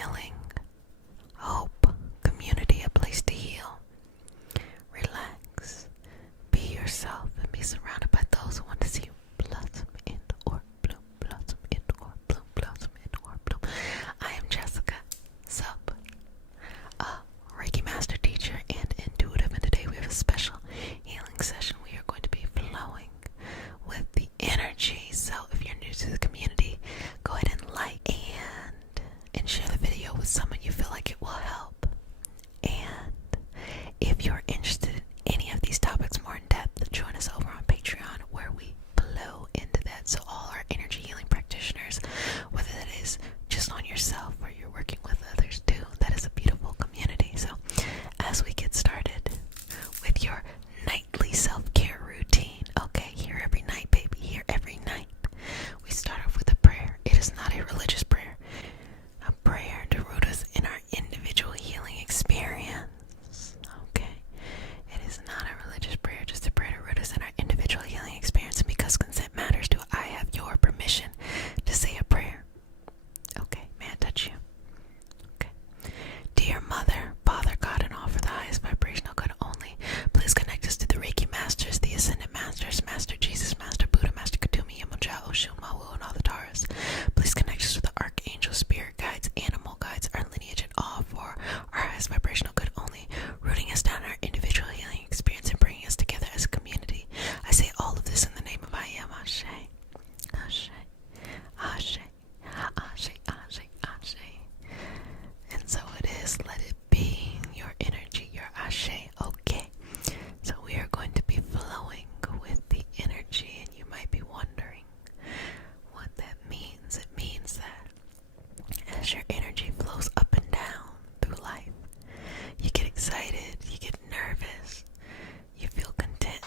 healing, hope, community, a place to heal. Relax, be yourself, and be surrounded by those who want to see you blossom into or bloom, blossom into or bloom, blossom into or bloom. I am Jessica, sup, a Reiki master teacher and intuitive, and today we have a special healing session. We are going to be flowing with the energy. So if you're new to the community, go ahead and like and share the video with someone you feel like it will help. And if you're interested in any of these topics more in depth, join us over on Patreon where we blow into that. So all our energy healing practitioners, whether that is just on yourself or you're working with others too, that is a beautiful community. So as we get started with your nightly self-care routine, okay, here every night, baby, here every night, we start off with a prayer. It is not a religious prayer, a prayer to root us in our individual healing experience, okay? It is not a religious prayer, just a prayer to root us in our individual healing experience. And because consent matters, do I have your permission to say a prayer? Okay, may I touch you? Okay. Dear Mother, Father, God, and all for the highest vibrational good only, please connect us to the Reiki Masters, the Ascended Masters, Master Jesus, Master Buddha, Master Kutumi, Yamaja, Oshun, Mawu, and all the Taras. Please connect us with the Archangel, Spirit Guides, Animal Guides, our lineage, and all for our highest vibrational good only, rooting us down our individual healing experience and bringing us together as a community. I say all of this in the name of I Am. Ashe, Ashe, Ashe, Ashe, Ashe, Ashe. And so it is, let it be your energy, your Ashe, okay? So we are going to be flowing with the energy, and you might be wondering what that means. It means that as your energy flows up and down through life, you get excited, you get nervous, you feel content,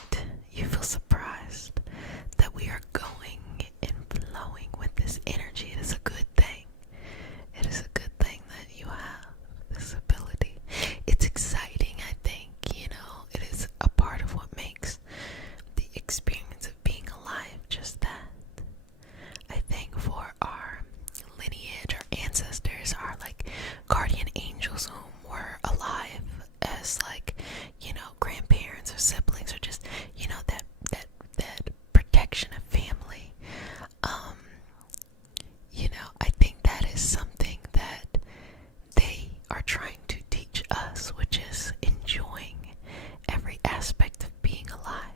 you feel surprised that we are going and flowing with this energy. It is a good thing. It is a good thing that you have this ability. It's exciting, I think, it is a part of what makes the experience of being alive just that. I think for our lineage, our ancestors, our guardian angels whom were alive as grandparents or siblings, or just that protection of family. I think that is something that they are trying to teach us, which is enjoying every aspect of being alive,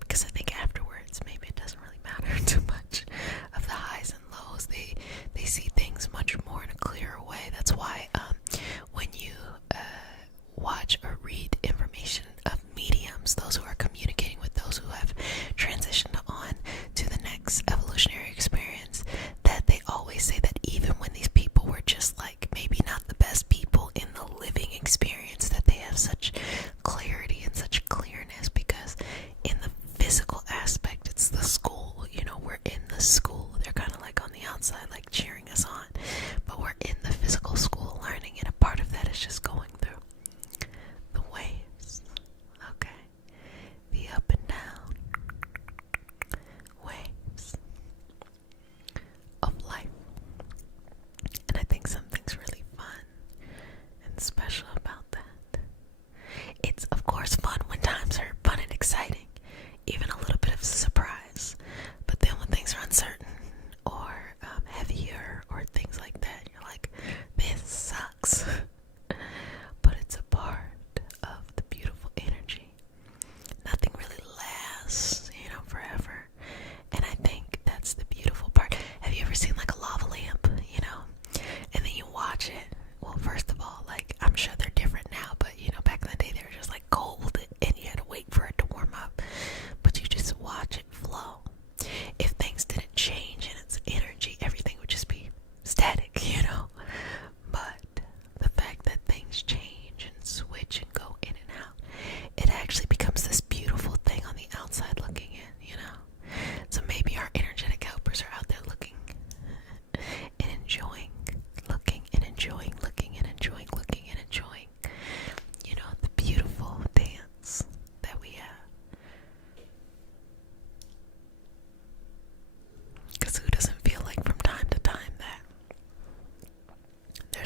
because I think afterwards maybe it doesn't really matter too much of the highs and lows. They see things much more in a clearer way. That's why when you watch or read information of mediums, those who are communicating with those who have transitioned on to the next evolutionary experience, that they always say that even when these people were just maybe not the best people in the living experience,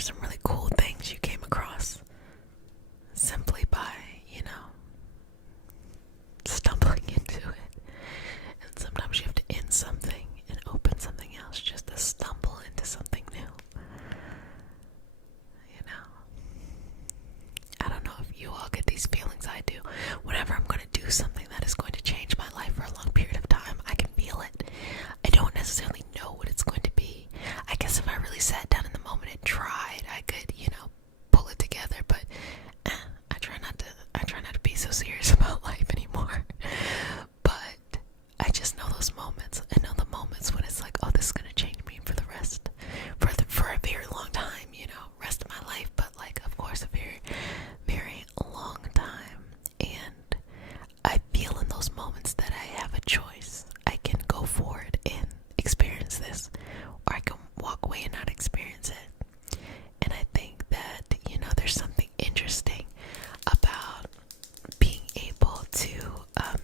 there's some really cool things you came across simply by, stumbling into it. And sometimes you have to end something and open something else just to stumble into something new. I don't know if you all get these feelings. I do. Whenever I'm going to do something that is going to change my life for a long period of time, I can feel it. I don't necessarily know what it's going to be. I guess if I really sat down in the moment and tried, I could, pull it together, but I try not to be so serious about life anymore. But I just know those moments. I know the moments when it's like, oh, this is going to change me for the rest, for a very long time, rest of my life, but like, of course, a very, very long time. And I feel in those moments that I have a choice. I can go forward and experience this, or I can walk away and not experience it. And I think that, there's something interesting about being able to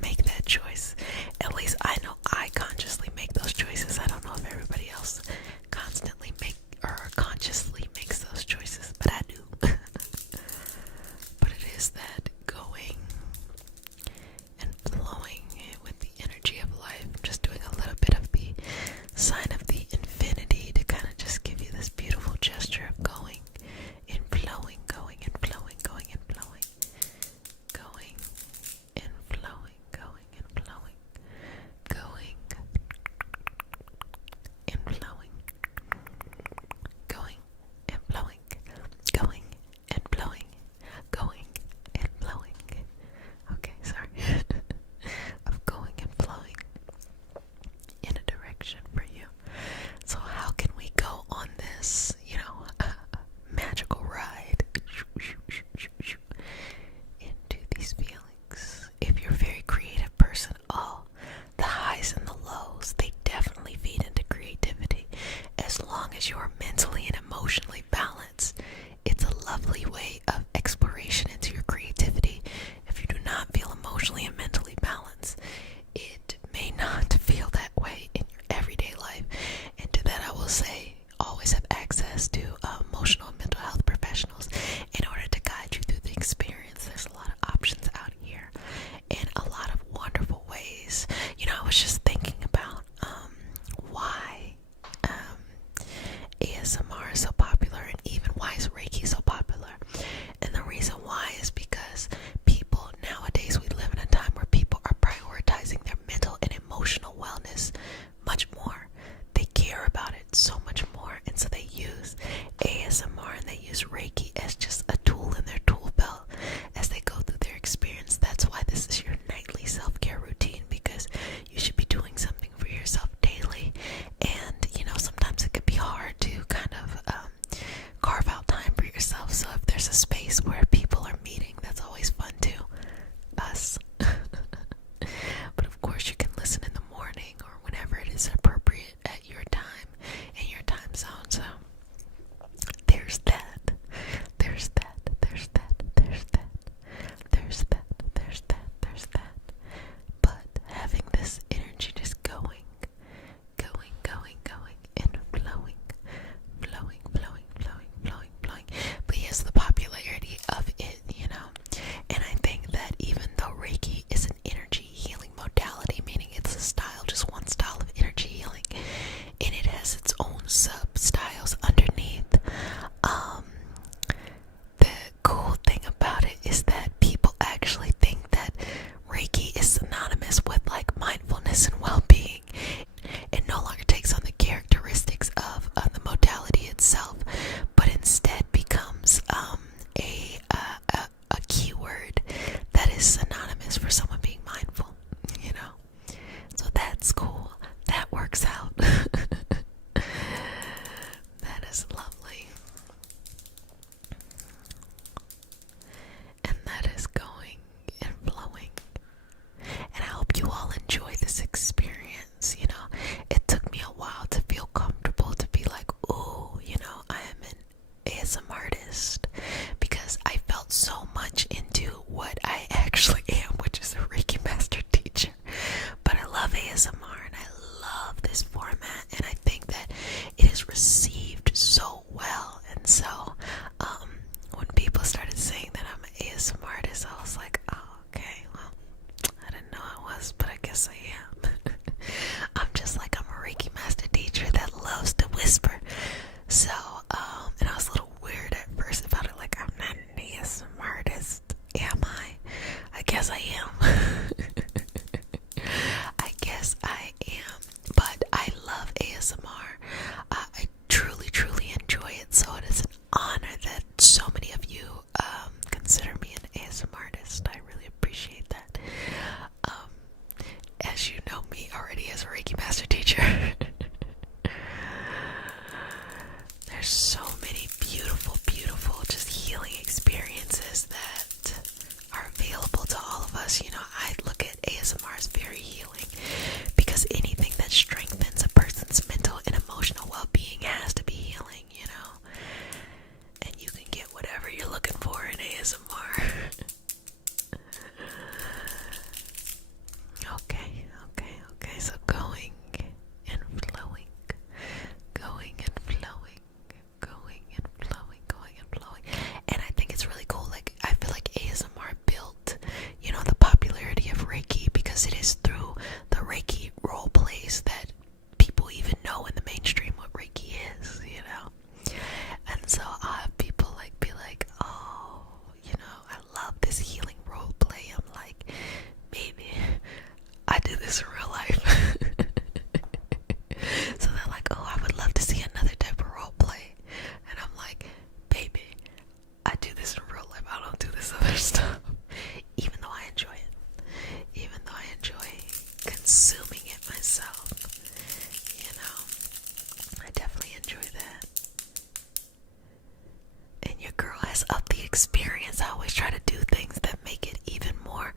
make that choice. At least I know I consciously make those choices. I don't know if everybody else constantly consciously makes those choices, but I do. But it is that going and flowing with the energy of life. I'm just doing a little bit of the sign of the infinity to kind of just give you this beautiful gesture of going and flowing, going and flowing, going and flowing, going and flowing, going and flowing, going and flowing, going and flowing, going and flowing, going and flowing. Okay, sorry. Of going and flowing in a direction for you. So how can we go on this, magical ride into these feelings? If you're a very creative person, the highs and the lows, they definitely feed into creativity. As long as you're mentally and emotionally balanced, it's a lovely way of exploration into your creativity. If you do not feel emotionally and mentally balanced, it may not feel that way in your everyday life. And to that I will say, always have access to emotional and mental health professionals in order to guide you through the experience. There's a lot of options out here and a lot of wonderful ways. I was just thinking about why ASMR is so popular, and even why is Reiki so popular. And the reason why is because people nowadays, we live in a time where people are prioritizing their mental and emotional wellness much more. They care about it so much more, and so they use ASMR and they use Reiki as just a tool in their tool belt as they go through their experience. That's why this is your nightly self-care routine, because you should be doing something for yourself daily. And sometimes it could be hard to kind of carve out time for yourself. So if there's a space where people are meeting, that's always fun too. Us. But of course you can listen in the morning or whenever it is appropriate at your time and your time zone. So there's that. experience, I always try to do things that make it even more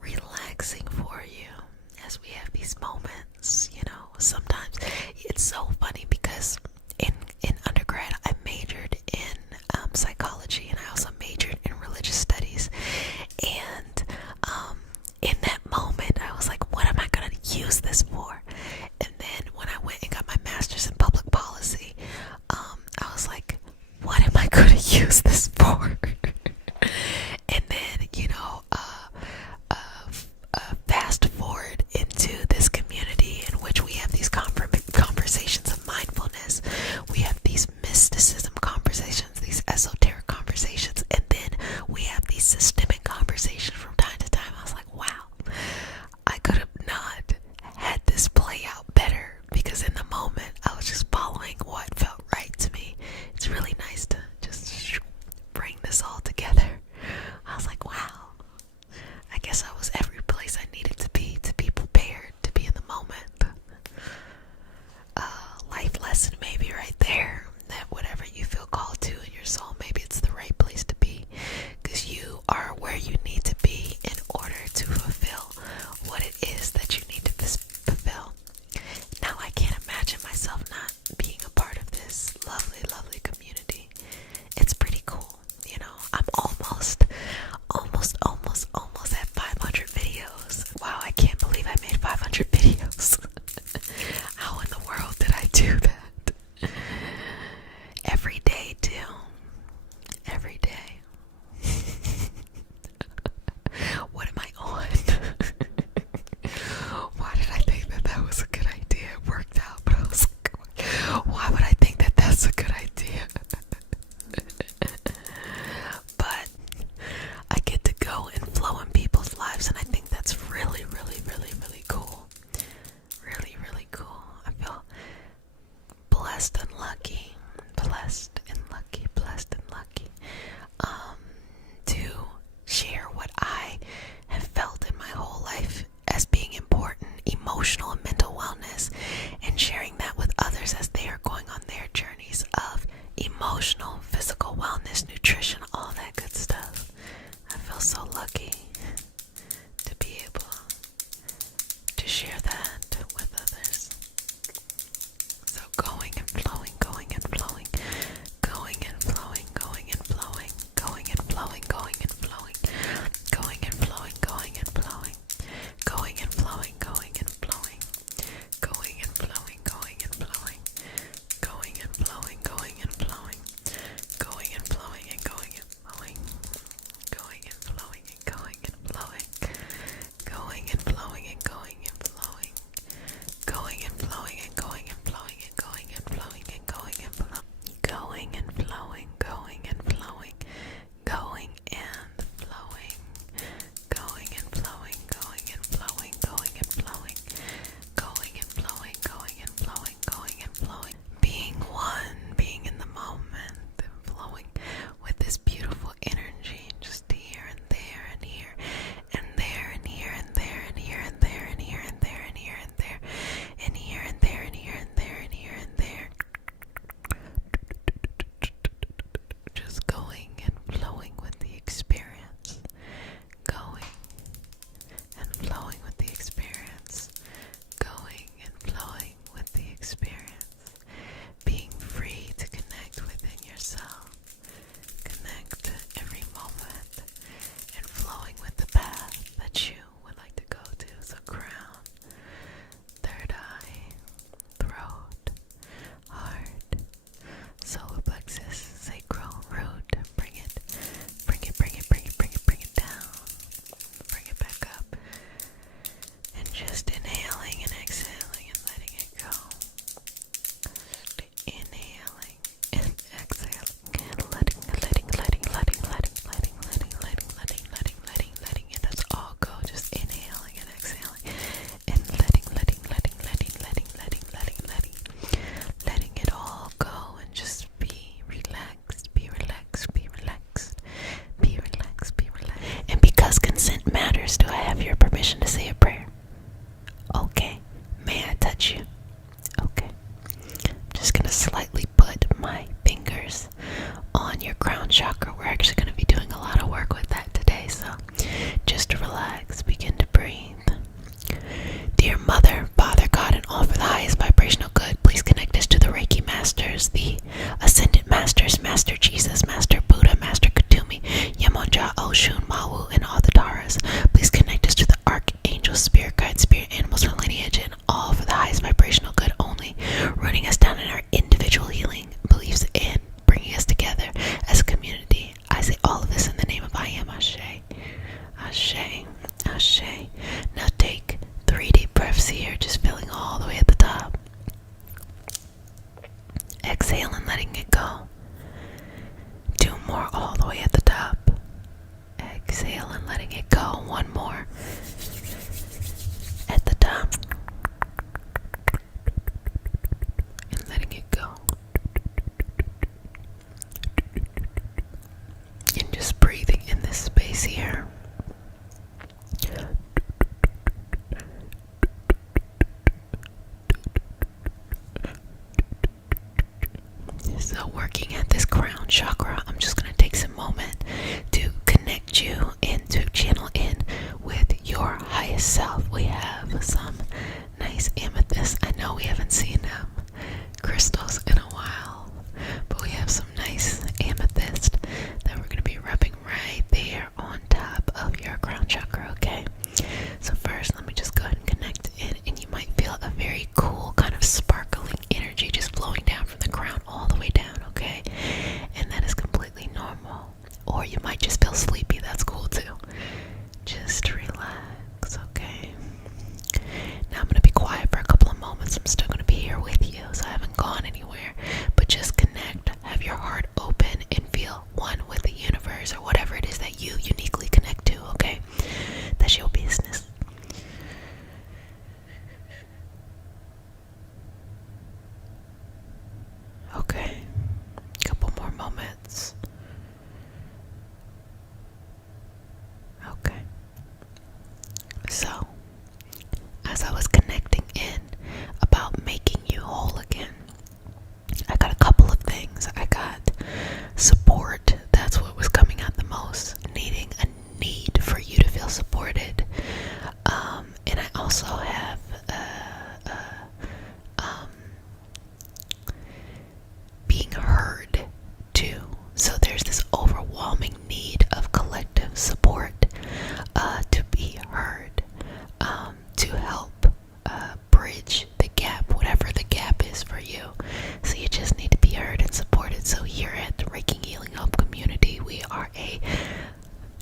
relaxing for you as we have these moments. Sometimes it's so funny because in undergrad I majored in psychology, and I also majored in religious studies. And in that moment I was like, what am I gonna use this for? And then when I went and got my master's in public policy, I was like, what am I gonna use this for? And then fast forward into this community in which we have these conversations of mindfulness, we have these mysticism conversations, these esoteric conversations, and then we have these systemic conversations from time to time. I was like, wow, I could have not had this play out better, because in the moment I was just following what felt right to me. It's really nice to just bring this all together. I was like, wow, I guess I was every place I needed to be prepared to be in the moment. Life lesson maybe right there, that whatever you feel called to in your soul, maybe it's the right place to be, because you are where you need to be in order to fulfill what it is that you need to fulfill. Now I can't imagine myself not being a part of this lovely, lovely community. It's pretty cool. I'm almost at 500 videos. Wow, I can't believe I made 500 videos. How in the world did I do that? Every day, too. Every day. What am I on? Why did I think that was a good idea? It worked out, but I was like, why would I think that that's a good idea? But I get to go and flow in people's lives, and I think that's really, really, really, really cool. Really, really cool. I feel blessed and lucky. Blessed and lucky. Blessed and lucky. To share what I have felt in my whole life as being important, emotional and mental wellness, and sharing that with others as they are going on their journeys of emotional, physical wellness, nutrition, all that good stuff. I feel so lucky to be able to share that with others. So going and flowing, going and flowing, going and flowing, going and flowing, going and flowing, going and flowing, going and flowing, going and flowing, going and flowing, going and flowing, going and flowing, going and flowing, going and flowing, going and flowing, going and flowing and going and flowing, going and flowing and going and flowing, going and flowing and going and flowing, going and flowing and going and flowing and going and flowing and going and flowing, going and flowing, going and flowing, going and flowing, going and flowing, going and flowing, going and flowing, going and flowing, going and flowing, going and flowing, being one, being in the moment, flowing with this beautiful energy, just here and there and here and there and here and there and here and there and here and there and here and there and here and there and here and there and here and there. Just going and flowing with the experience. Going and flowing with the experience. Going and flowing with the experience. Being free to connect within yourself. Connect every moment and flowing with the path that you would like to go to. So crown, third eye, throat, heart, solar plexus, sacral, root. Bring it, bring it, bring it, bring it, bring it, bring it down. Bring it back up. And just inhaling and exhaling and letting it go. Inhaling and exhaling and letting it just all go. Just inhaling and exhaling and letting it all go, and just be relaxed, be relaxed, be relaxed, be relaxed, be relaxed. And because consent matters, do I have your permission to say a prayer? Okay. May I touch you? Okay. I'm just gonna slightly put my fingers on your crown chakra. We're actually gonna be crown chakra, I'm just going to take some moment to connect you and to channel in with your highest self. We have some nice amethyst. I know we haven't seen crystals in a while, but we have some nice amethyst that we're going to be rubbing right there on top of your crown chakra, okay? So first, let me just go ahead and connect in, and you might feel a very cool kind of sparkling energy just flowing down from the crown all the way down, okay? And that is completely normal. Or you might just feel sleepy. That's cool too. Just relax, okay? Now I'm going to be quiet for a couple of moments. I'm still going to be here with you, so I haven't gone anywhere. But just connect, have your heart open, and feel one with the universe or whatever it is that you uniquely connect to, okay? That's your business. Okay, couple more moments. Okay, so as I was connecting in about making you whole again, I got a couple of things. I got support. That's what was coming out the most. Needing a need for you to feel supported. And I also have being heard too. So there's this overwhelming need of collective support to be heard, to help bridge the gap, whatever the gap is for you. So you just need to be heard and supported. So here at the Reiki Healing Hub community, we are a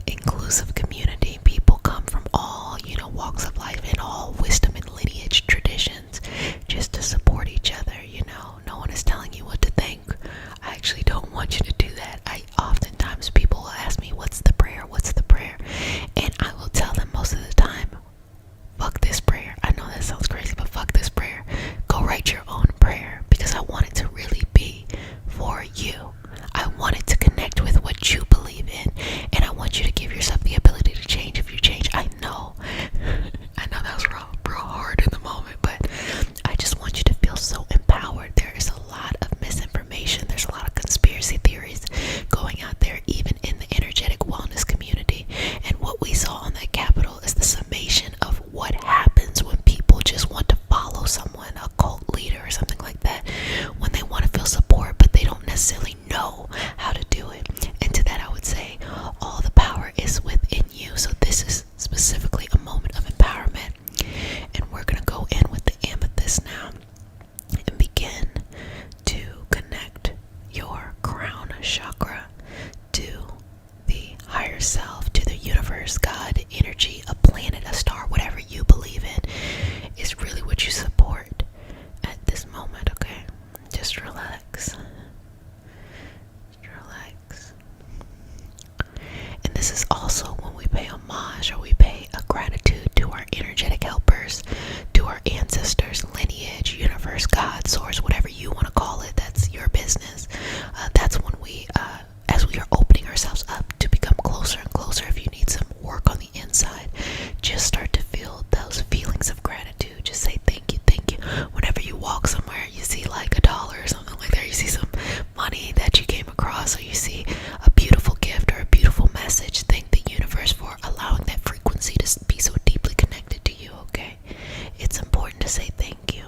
inclusive community. People come from all, walks of life and all wisdom and lineage traditions just to support each other. No one is telling you what to think. I actually don't want you to do that. Oftentimes people will ask me, what's the prayer? And I will tell them most of the time, fuck this prayer. I know that sounds crazy, but fuck this prayer. Go write your own prayer, because I want it to really be for you. I want it to connect with what you believe in, and I want you to give yourself the ability to change if you change. I know that was real hard in the moment, but I just want you to feel so empowered. There is a lot of misinformation. There's a lot of conspiracy theories going out there, even in the energetic wellness community. And what we saw on that Capitol is the summation of what happens when people just want to follow someone, a cult leader or something like that, when they want to feel support, but they don't necessarily know how to do it. And to that I would say, all the power is within you. So this is specifically a moment of empowerment. And we're going to go in with the amethyst now and begin to connect your crown chakra to the higher self, to the universe, God, energy, a planet, a star, whatever you believe in is really what you support at this moment, okay? Just relax. And this is also when we pay homage, or we pay a gratitude to our energetic helpers, to our ancestors, lineage, universe, God, source, whatever you want to call it. That's your business. That's when we, as we are opening ourselves up to become closer and closer, if you need some work on the inside, just start to feel those feelings of gratitude. Just say thank you, thank you. Whenever you walk somewhere, you see like $1 or something like that, you see some money that you came across, or you see a beautiful gift or a beautiful message, thank the universe for allowing that frequency to be so deeply connected to you, okay? It's important to say thank you.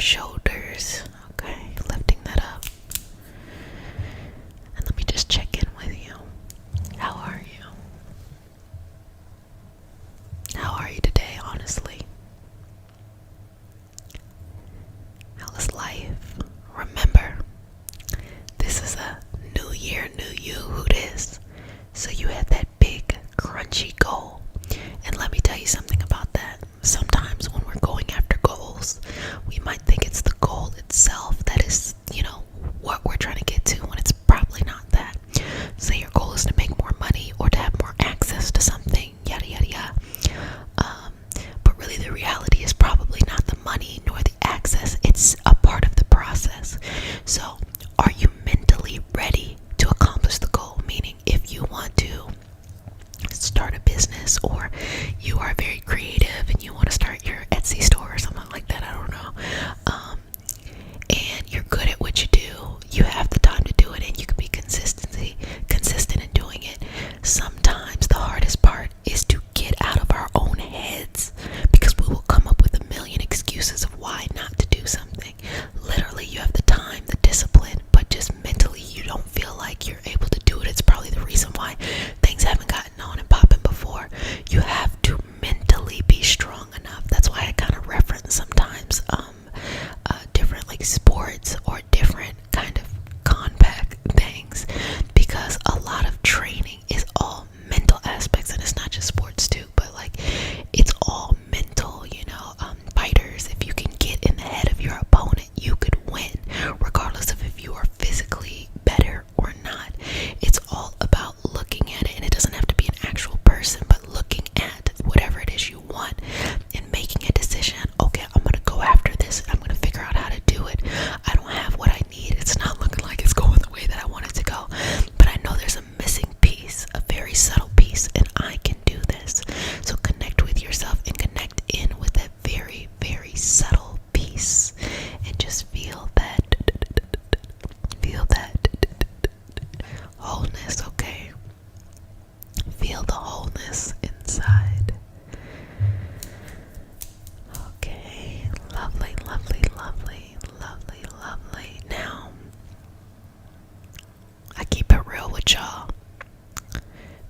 shoulders. Okay, lifting that up. And let me just check in with you. How are you? How are you today, honestly? How is life? Remember, this is a new year, new you, who dis. So you had that big, crunchy goal. And let me tell you something about that. Sometimes when we're going after goals, we might think it's the goal itself that is, what we're trying to get to, when it's probably not that. Say your goal is to make more money or to have more access to something, yada, yada, yada. But really the reality is probably not the money nor the access. It's a part of the process. So are you mentally ready to accomplish the goal? Meaning, if you want to start a business, or you are very creative and you want to start your Etsy store or something like that, I don't know, and you're good at what you do, you have the time to do it, and you can be consistent in doing it. Sometimes the hardest part is to get out of our own heads, because we will come up with a million excuses of why not to do something. Literally, you have the time, the discipline, but just mentally you don't feel like you're able to do it. It's probably the reason why things haven't gotten on and popping before. You have to mentally be strong enough. That's why I kind of reference sometimes different like sports or different kind of compact things, because a lot of training is all mental aspects, and it's not just sports too, but like it's all mental. Fighters, if you can get in the head of your opponent, you could win, regardless of if you are physically better or not. It's all about looking at it, and it doesn't have to be an actual person, but looking at whatever it is you want and making a decision. Okay, I'm gonna go after this. I'm gonna figure out how to do it. I don't have what I need. It's not looking like it's going the way that I want it to go, but I know there's a missing piece, a very subtle piece, and I can do this. So connect with yourself and connect in with that very, very subtle piece, and just feel that wholeness. Okay, feel the wholeness inside. Okay, lovely, lovely, lovely, lovely, lovely. Now, I keep it real with y'all,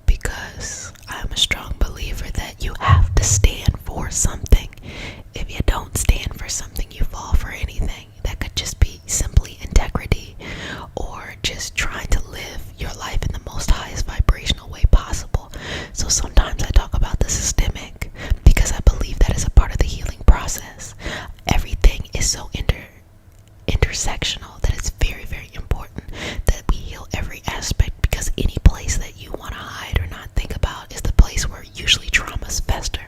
because I'm a strong believer that you have to stand for something. If you don't stand for something, you fall for anything. That could just be simply integrity, or just trying to live your life in the most highest vibrational way possible. So sometimes I talk about the systemic, because I believe that is a part of the healing process. Everything is so intersectional that it's very, very important that we heal every aspect, because any place that you want to hide or not think about is the place where usually traumas fester.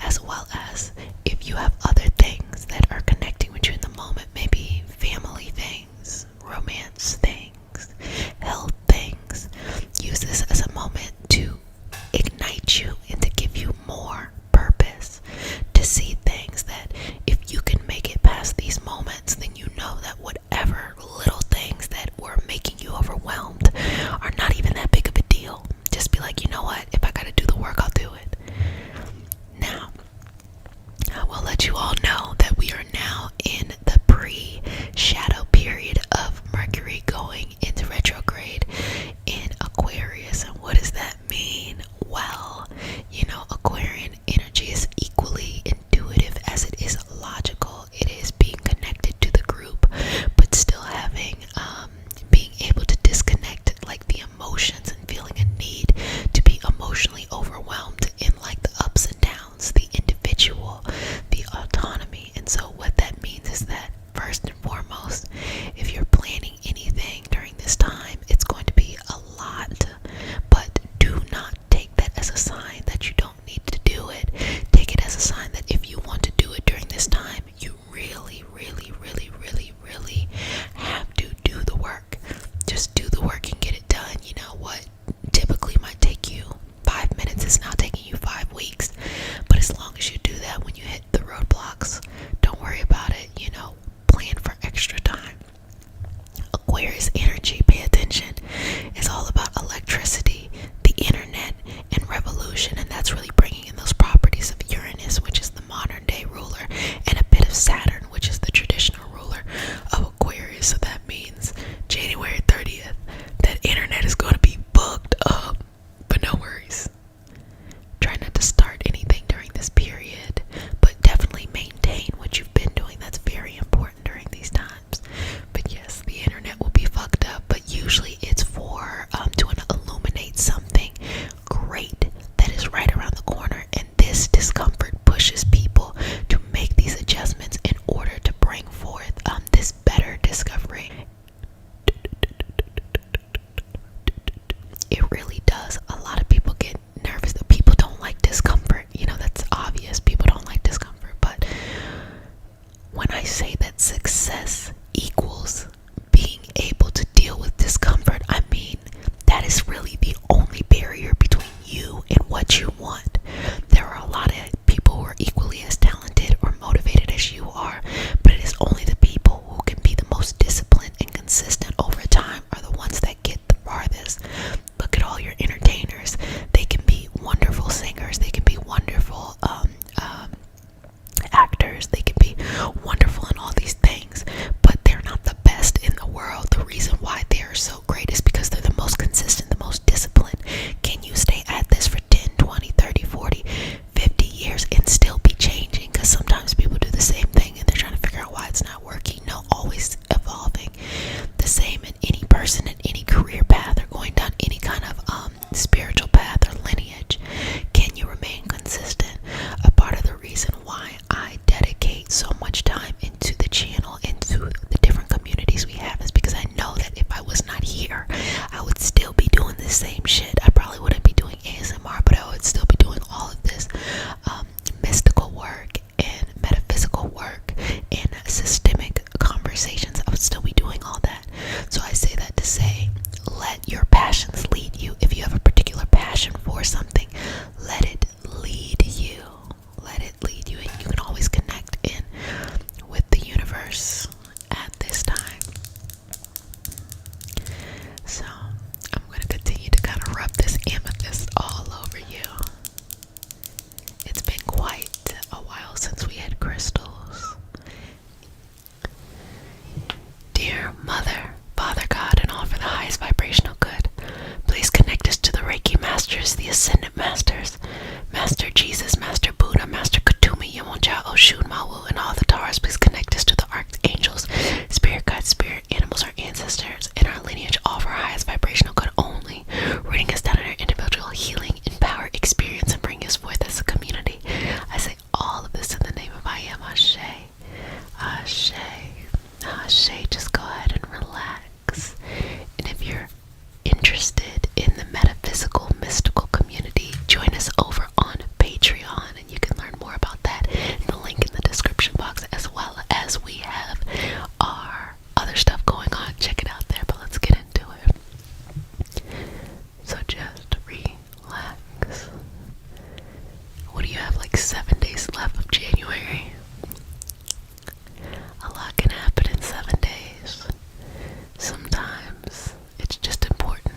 As well as if you have other things that are connecting with you in the moment, maybe family things, romance things, health things, use this as a moment to ignite you and to give you more purpose, to see things that if you can make it past these moments, then you know that whatever little things that were making you overwhelmed are not even that big of a deal. Just be like, you know what, if I gotta do the work, I'll do it. Now, I will let you all know that we are now in the pre-shadow period of Mercury going into retrograde in Aquarius. And what does that mean? Well, Aquarian energy is equally intuitive as it is logical. It is being connected to the group, but still being able to disconnect like the emotions, and feeling a need to be emotionally overwhelmed in like the ups and downs, the individual, the autonomy, Shun, Mawu, and all the Taurus. Please connect us to the archangels, spirit guides, spirit animals, our ancestors, and our lineage, all for our highest vibrational good only. Reading us down in our individual healing, empower, experience, and bring us forth as a community. I say all of this in the name of I am. Ashe. Ashe. Ashe. Just go ahead and relax. And if you're interested in the metaphysical, mystical community, join us over on Patreon, and you can learn more about that in the link in the description box, as well as we have our other stuff going on. Check it out there, but let's get into it. So just relax. What do you have, like 7 days left of January? A lot can happen in 7 days. Sometimes it's just important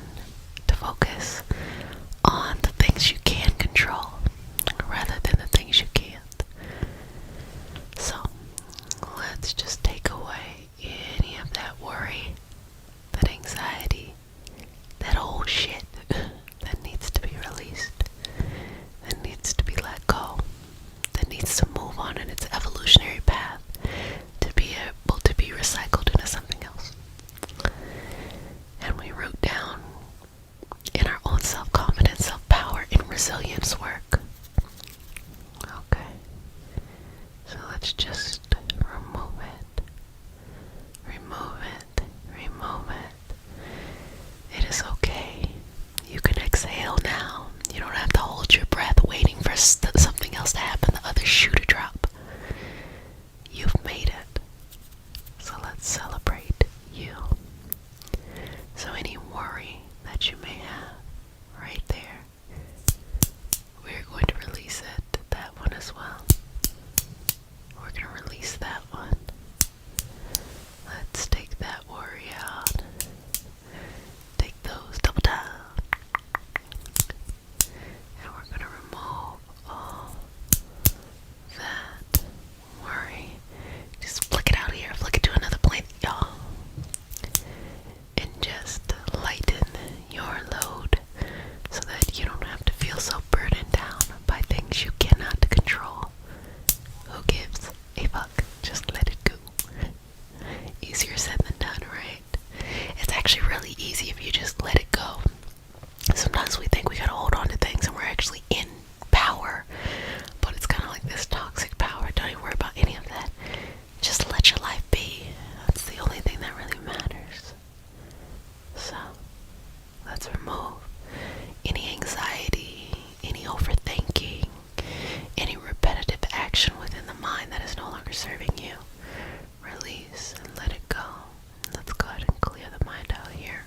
to focus on the things you can control rather than the things you can't. So let's just take away any of that worry, that anxiety, that old shit that needs to be released, that needs to be let go, that needs to move on in its evolutionary path to be able to be recycled into something else. And we root down in our own self-confidence, self-power, and resilience work. Okay. So let's just remove it. Remove it. Remove it. It is okay. You can exhale now. You don't have to hold your breath waiting for something else to happen, the other shoe to drop. You've made it. So let's celebrate you. So any worry that you may have right there, we're going to release it, that one as well. We're going to release that one. Let's take that worry out. Take those double down. And we're going to remove all that worry. Just flick it out here. Flick it to another plane, y'all. And just lighten your load so that you don't have to feel so burdened down by things you cannot control. Who gives a fuck? Just let it go. Easier said than done, right? It's actually really easy if you just let it go. Sometimes we think we gotta hold on to things and we're actually in power, but it's kind of like this toxic power. Don't even worry about any of that. Just let your life be. That's the only thing that really matters. So let's remove any anxiety, any overthinking, any repetitive action within the mind that is no longer serving you. Release and let it go. Let's go ahead and clear the mind out here.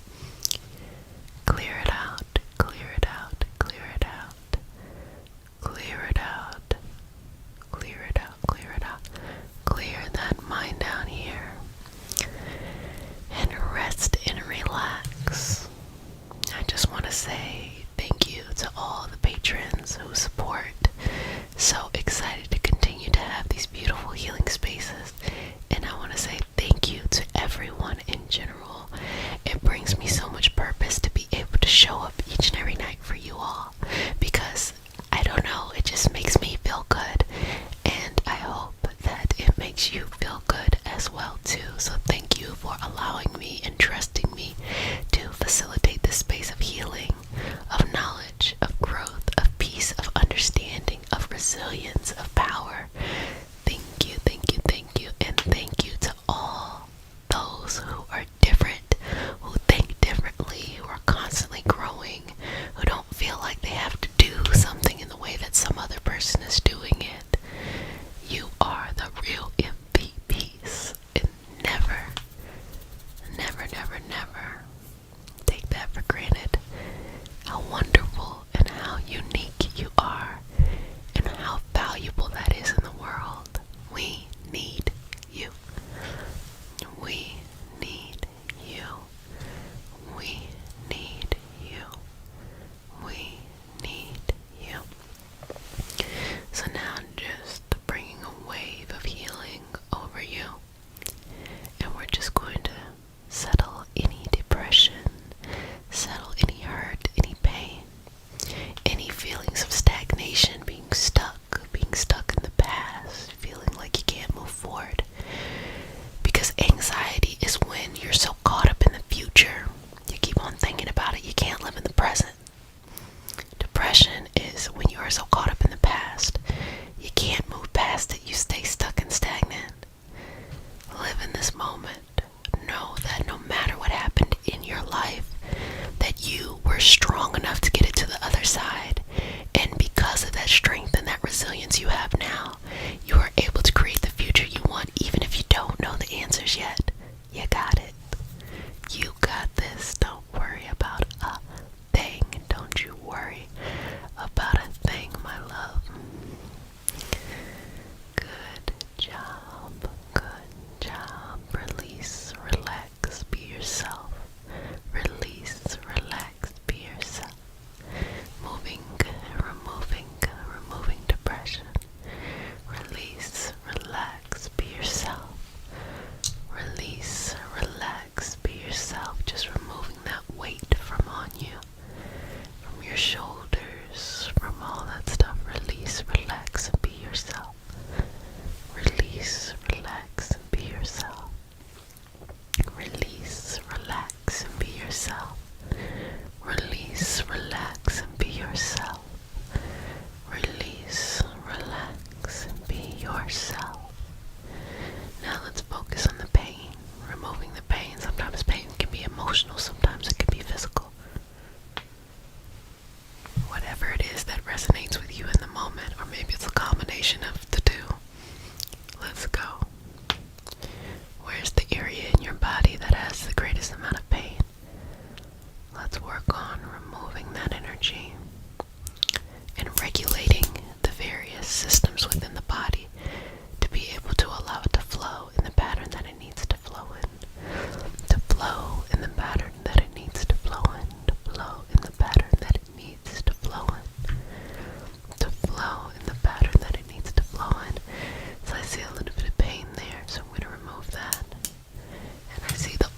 Clear it out, clear it out, clear it out, clear it out, clear it out, clear it out. Clear that mind down here and rest and relax. I just want to say thank you to all the patrons who support. So excited to continue to have these beautiful healing spaces. And I want to say thank you to everyone in general. It brings me so much purpose to be able to show up each and every night for you all. Because, I don't know, it just makes me feel good. And I hope that it makes you feel good as well too. So thank you for allowing me and trusting me to facilitate this space of healing, of knowledge, of growth, of peace, of understanding, of resilience, of power. Thank you, thank you, thank you, and thank you to all those who are different, who think differently, who are constantly growing, who don't feel like they have to do something in the way that some other person is doing it. You are the real MVPs, and never, never, never, never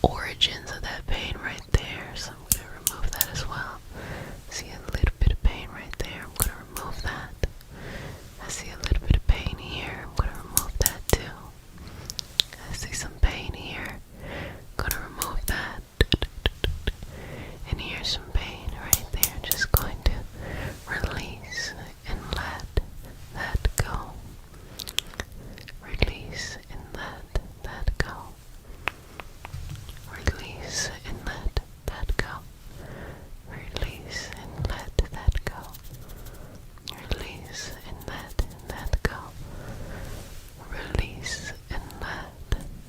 origins of that pain right there. So I'm going to remove that as well. See a little bit of pain right there. I'm going to remove that. I see a little bit of pain here. I'm going to remove that too. I see some pain here. I'm going to remove that. And here's some pain right there. I'm just going to release and let that go. Release and let that go. Release and let that go. Release and let that go. Release and let that go. Release and let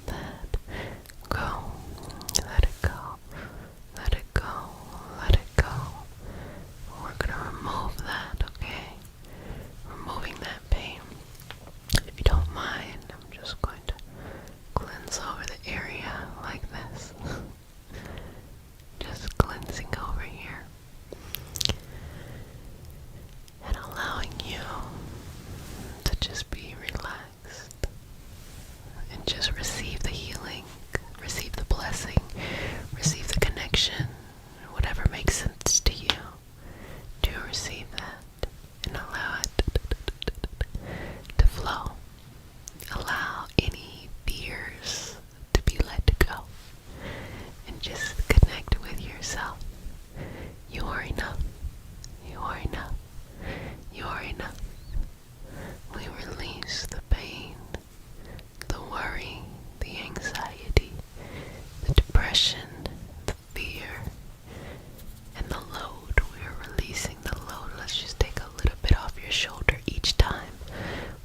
that go. Let it go. Let it go. Let it go. We're gonna remove that, okay? Removing that pain. If you don't mind, I'm just going to cleanse over the area like this. Just cleansing over here. And allowing you to just be relaxed and just receive the healing, receive the blessing, receive the connection, whatever makes sense to you. Do receive that and allow it to flow. Allow any fears to be let go and just connect with yourself. You are enough. You are enough. You are enough. We release the pain, the worry, the anxiety, the depression, the fear, and the load. We are releasing the load. Let's just take a little bit off your shoulder each time.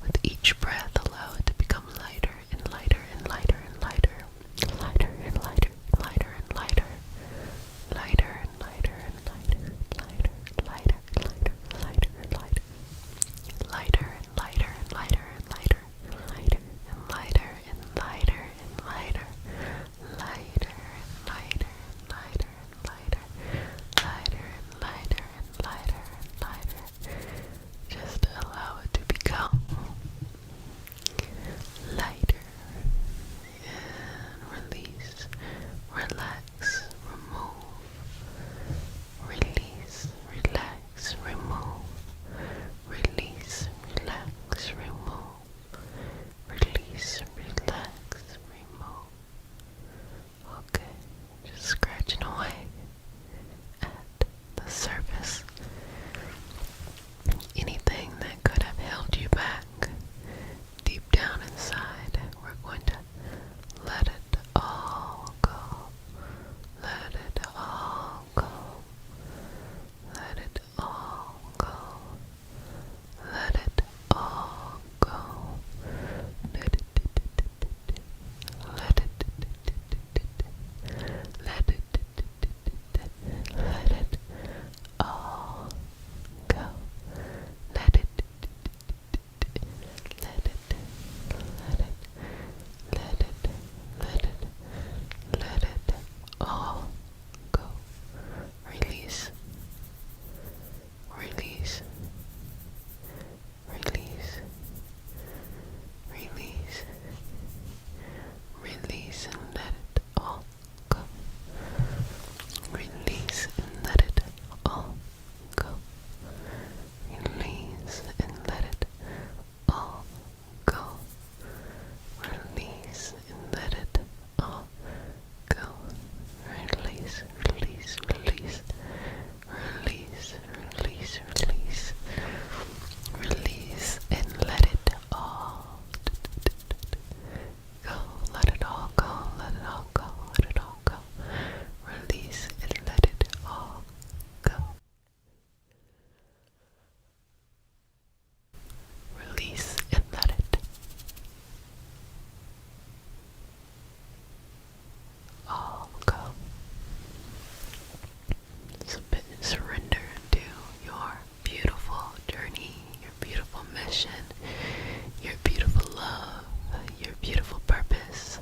With each breath, allow it to become lighter and lighter and lighter and lighter. Lighter and lighter, lighter and lighter. Lighter and lighter and lighter. Lighter, lighter, lighter, lighter and lighter. Lighter and lighter and lighter and lighter. Lighter and lighter and lighter and lighter. Lighter and lighter and lighter and lighter. Lighter and lighter and lighter and lighter. Just allow it to become lighter and release, relax, remove, release, relax, remove, release, relax, remove, release, relax, remove. Okay, just scratching away at the surface. Anything that could have held you back deep down inside, we're going to let it all go. Let it all go. Let it all go. Let it all go. Let it let it let it let it all go. Let it let it let it let it let it let it all go. Release. Release. Release. Release. Release and let it all go. Release and let it all go. Release and let it all go. Release and let it all go. Release, release, release. Release, release, release. Release and let it all go. Let it all go. Let it all go. Let it all go. Release and let it all go. Release and let it all go. Surrender to your beautiful journey, your beautiful mission, your beautiful love, your beautiful purpose.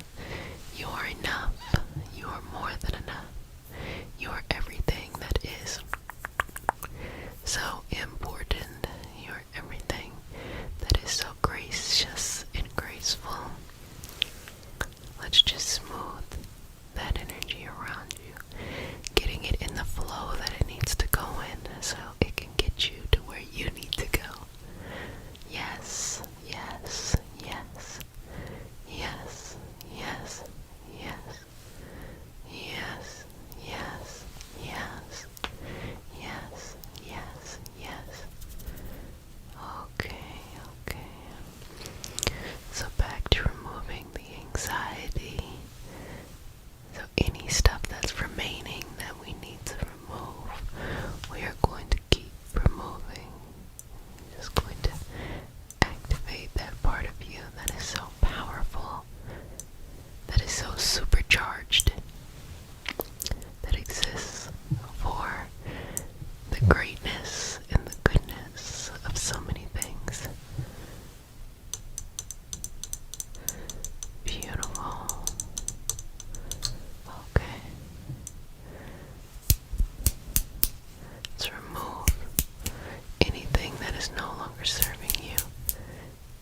You are enough. You are more than enough. You are everything that is so important. You are everything that is so gracious and graceful. Let's just smooth that energy around you, getting it in the flow that it needs to go in so it can get you to where you need to go. Yes, yes, yes, yes, yes, yes, yes, yes, yes, yes, yes, yes. Okay, okay. So back to removing the anxiety. So any stuff that's remaining that we need to remove, we are going to keep removing. Just going to activate that part of you that is so powerful, that is so supercharged, that exists for the greatness and the goodness of so many things. Beautiful. Okay. Let's remove anything that is no longer serving you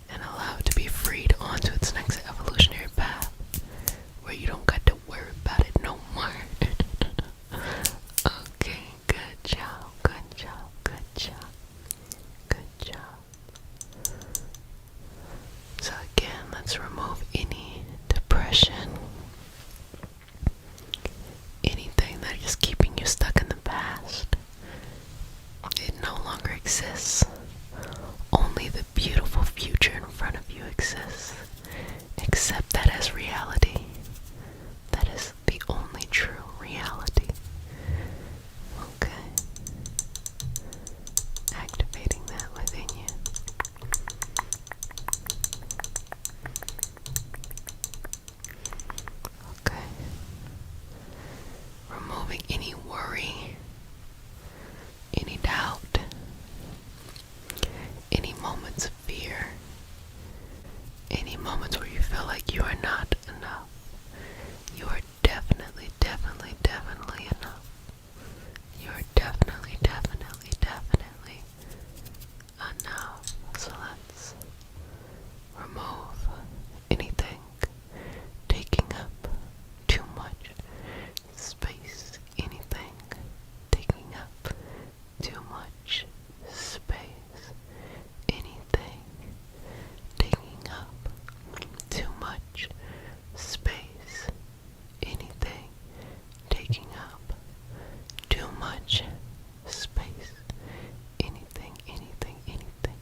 and allow it to be freed onto its next evolutionary path where you don't got to worry about it no more. Okay, good job, good job, good job, good job. So again, let's remove any depression, anything that is keeping you stuck in the past. It no longer exists. Only the beautiful future in front of you exists. Accept that as reality. That is the only true reality. Okay. Activating that within you. Okay. Removing any worry, any doubt, any moments of fear, any moments where you feel like you are not enough. You are definitely, definitely, definitely enough. You are definitely, definitely, definitely enough. So let's remove anything taking up too much space. Anything taking up too much space. Anything taking up too much space. Anything taking up too much space. Anything, anything, anything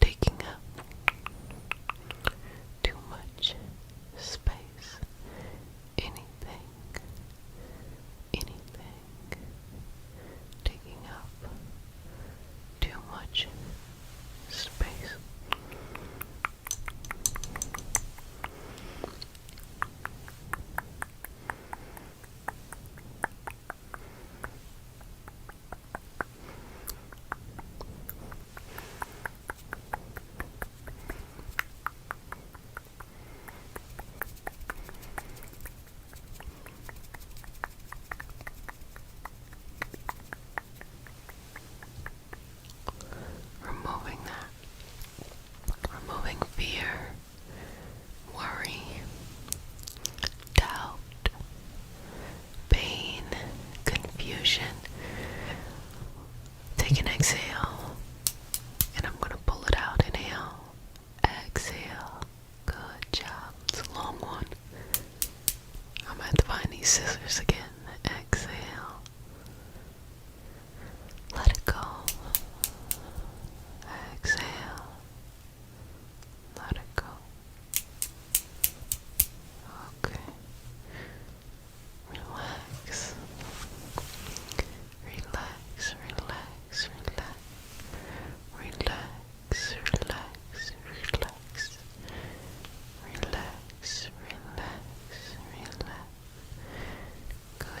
taking up too much space. Anything, anything taking up too much space. Removing that. Removing fear, worry, doubt, pain, confusion. Take an exhale, and I'm going to pull it out. Inhale, exhale. Good job. It's a long one. I'm going to have to find these scissors again. Exhale. Let it go. Exhale. Let it go. Okay. Relax. Relax, relax, relax. Relax, relax, relax. Relax, relax, relax. Good.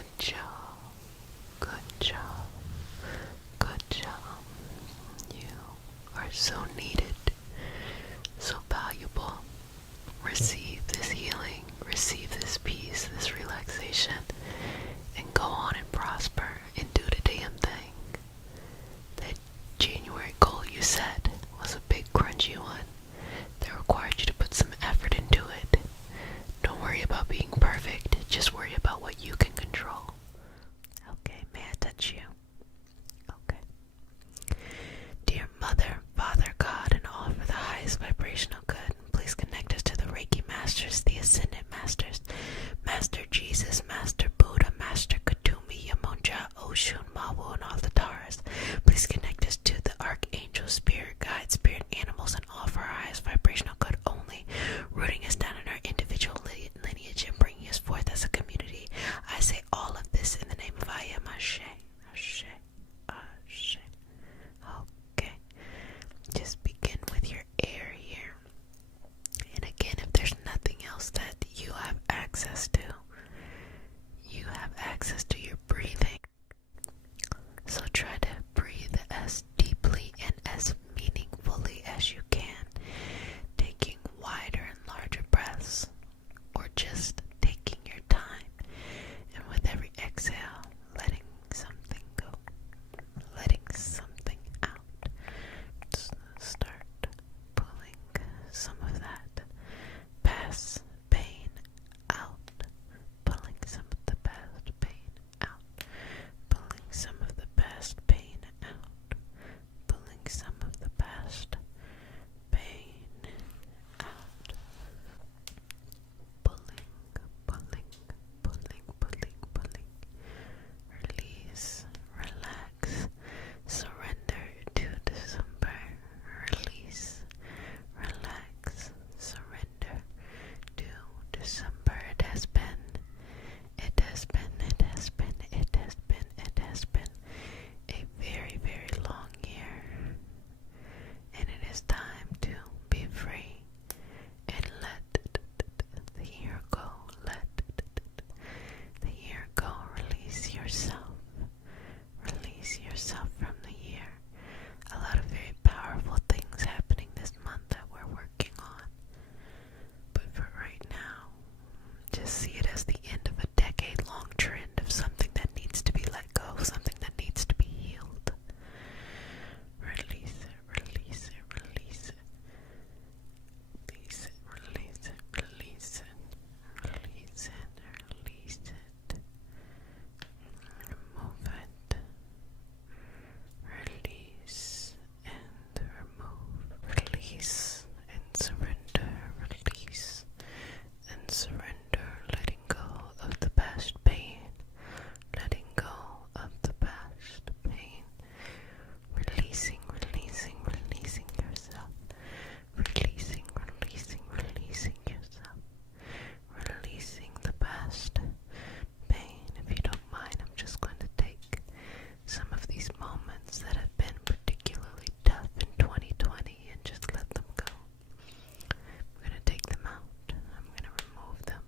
access to. You have access to your breathing. So try to breathe as deeply and as meaningfully as you can, taking wider and larger breaths, or just taking your time, and with every exhale, letting something go, letting something out. Just start pulling some of that past pain out, pulling some of the past pain out, pulling some of the past pain out, pulling some of the past pain out, pulling, pulling, pulling, pulling, pulling. Release, relax, surrender to December. Release, relax, surrender to December. It has been a very, very long year, and it is time to be free and let the year go. Let the year go. Release yourself. Release yourself from the year. A lot of very powerful things happening this month that we're working on. But for right now, just see it as the end of a decade-long trend of something that needs to be let go, something that needs to be healed. Release it, release it, release it. Release it, release it, release it. Release it, release it. Remove it. Release and remove. Release and surrender. Release and surrender. Letting go of the past pain. Letting go of the past pain. Releasing, releasing, releasing yourself. Releasing, releasing, releasing yourself. Releasing the past pain. If you don't mind, I'm just going to take some of these moments that have been particularly tough in 2020 and just let them go. I'm going to take them out. I'm going to remove them.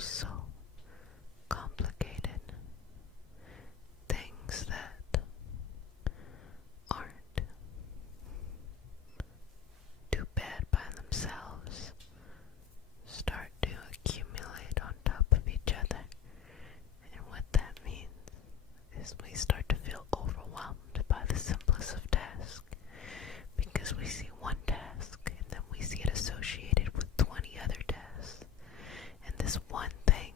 so complicated. Things that aren't too bad by themselves start to accumulate on top of each other. And what that means is we start to feel overwhelmed by the simplest of tasks, because we see one task and then we see it associated with 20 other tasks. And this one thing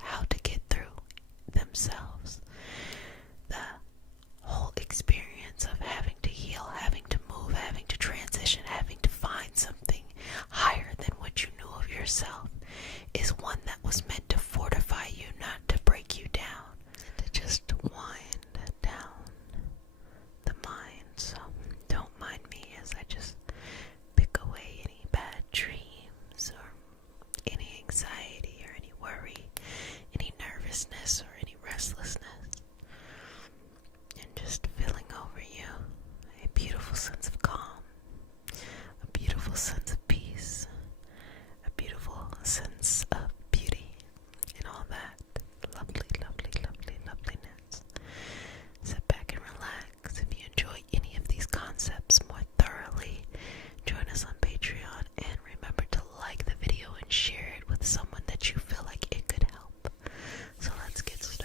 how to get through themselves. The whole experience of having to heal, having to move, having to transition, having to find something higher than what you knew of yourself is one that was meant to fortify you, not to break you down, to just wind down the mind. So don't mind me as I just pick away any bad dreams or any anxiety or any worry, any nervousness or any restlessness, and just filling over you a beautiful sense of calm, a beautiful sense of peace, a beautiful sense of beauty, and all that lovely, lovely, lovely, loveliness. Sit back and relax. If you enjoy any of these concepts more thoroughly, join us on Patreon, and remember to like the video and share it with someone that you feel like it could help. So let's get started.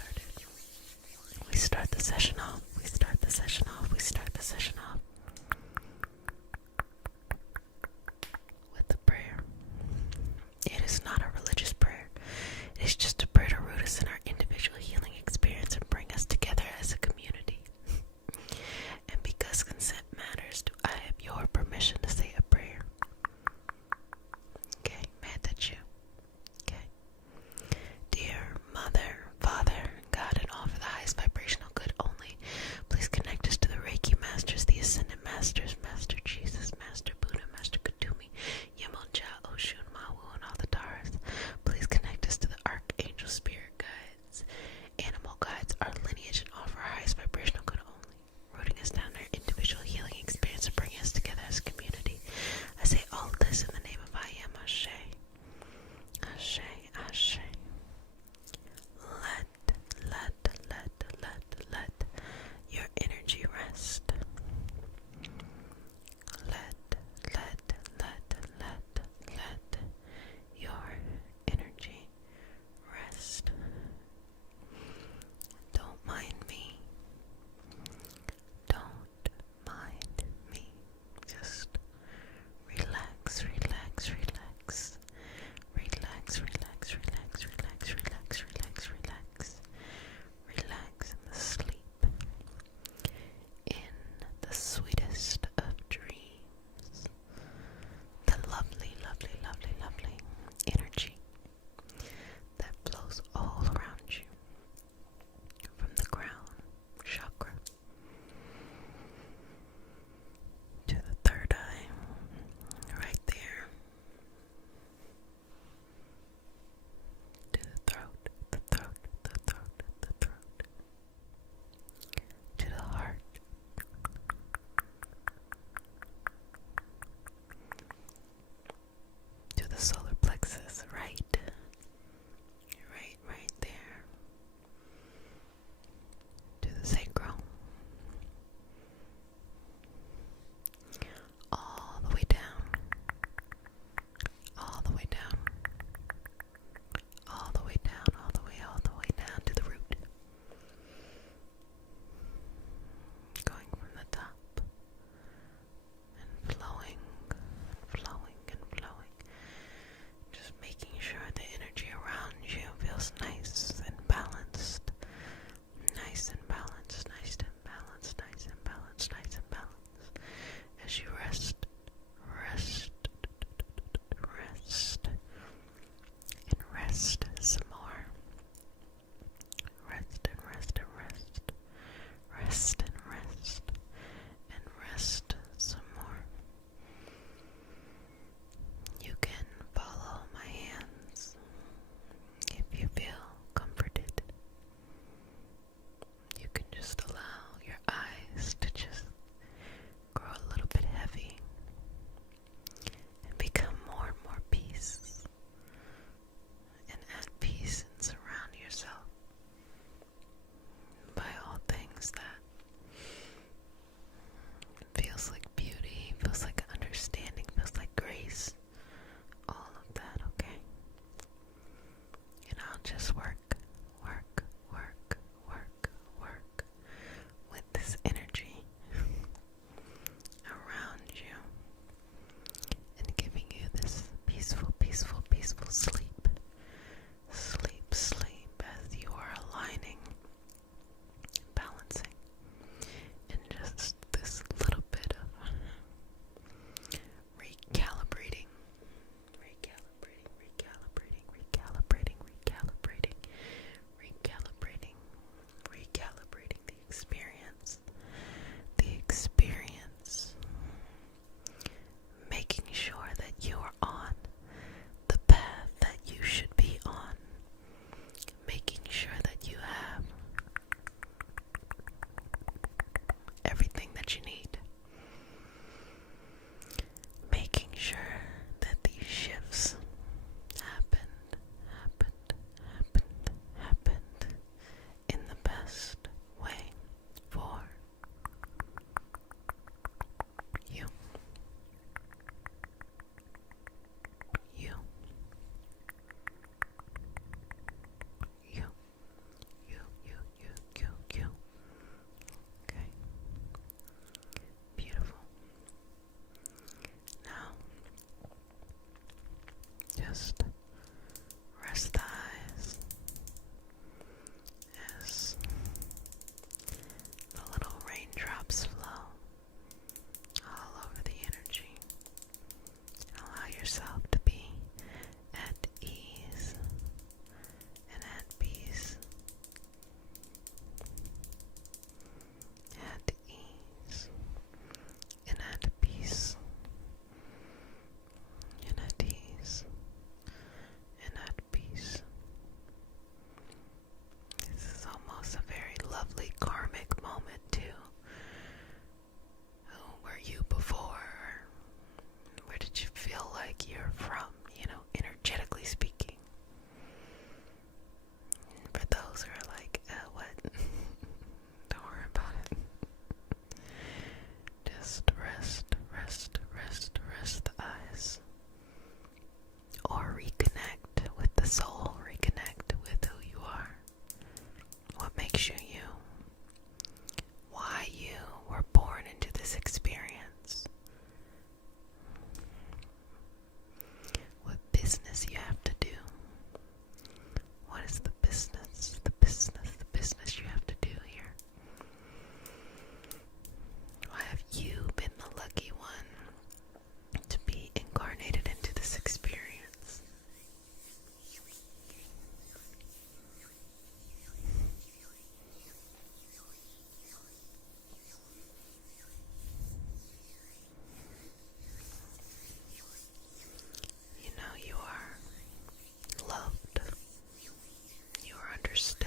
makes you you, why you were born into this experience, what business you have to do. What is the business, the business, the business you have to do here? Why have you been the lucky one to be incarnated into this experience? You know you are loved, you are understood,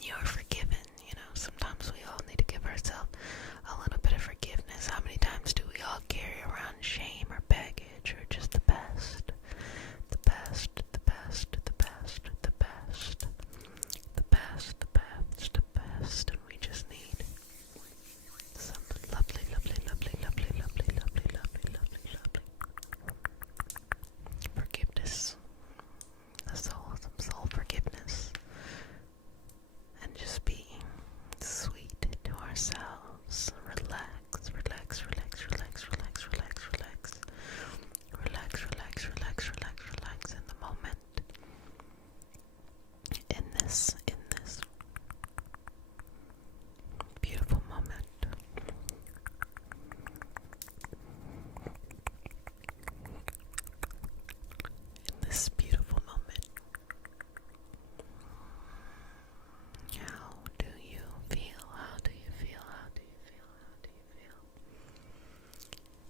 you are forgiven. You know, sometimes we all need to give ourselves a little bit of forgiveness. How many times do we all carry around shame or baggage or just the past? The past, the past, the past, the past, the past, the past, the past, and we just need some lovely, lovely, lovely, lovely, lovely, lovely, lovely, lovely, lovely forgiveness. Some soul forgiveness. And just be sweet to ourselves. Relax, relax, relax, relax, relax, relax, relax. Relax, relax, relax, relax, relax in the moment. In this beautiful moment. In this beautiful moment. How do you feel? How do you feel? How do you feel?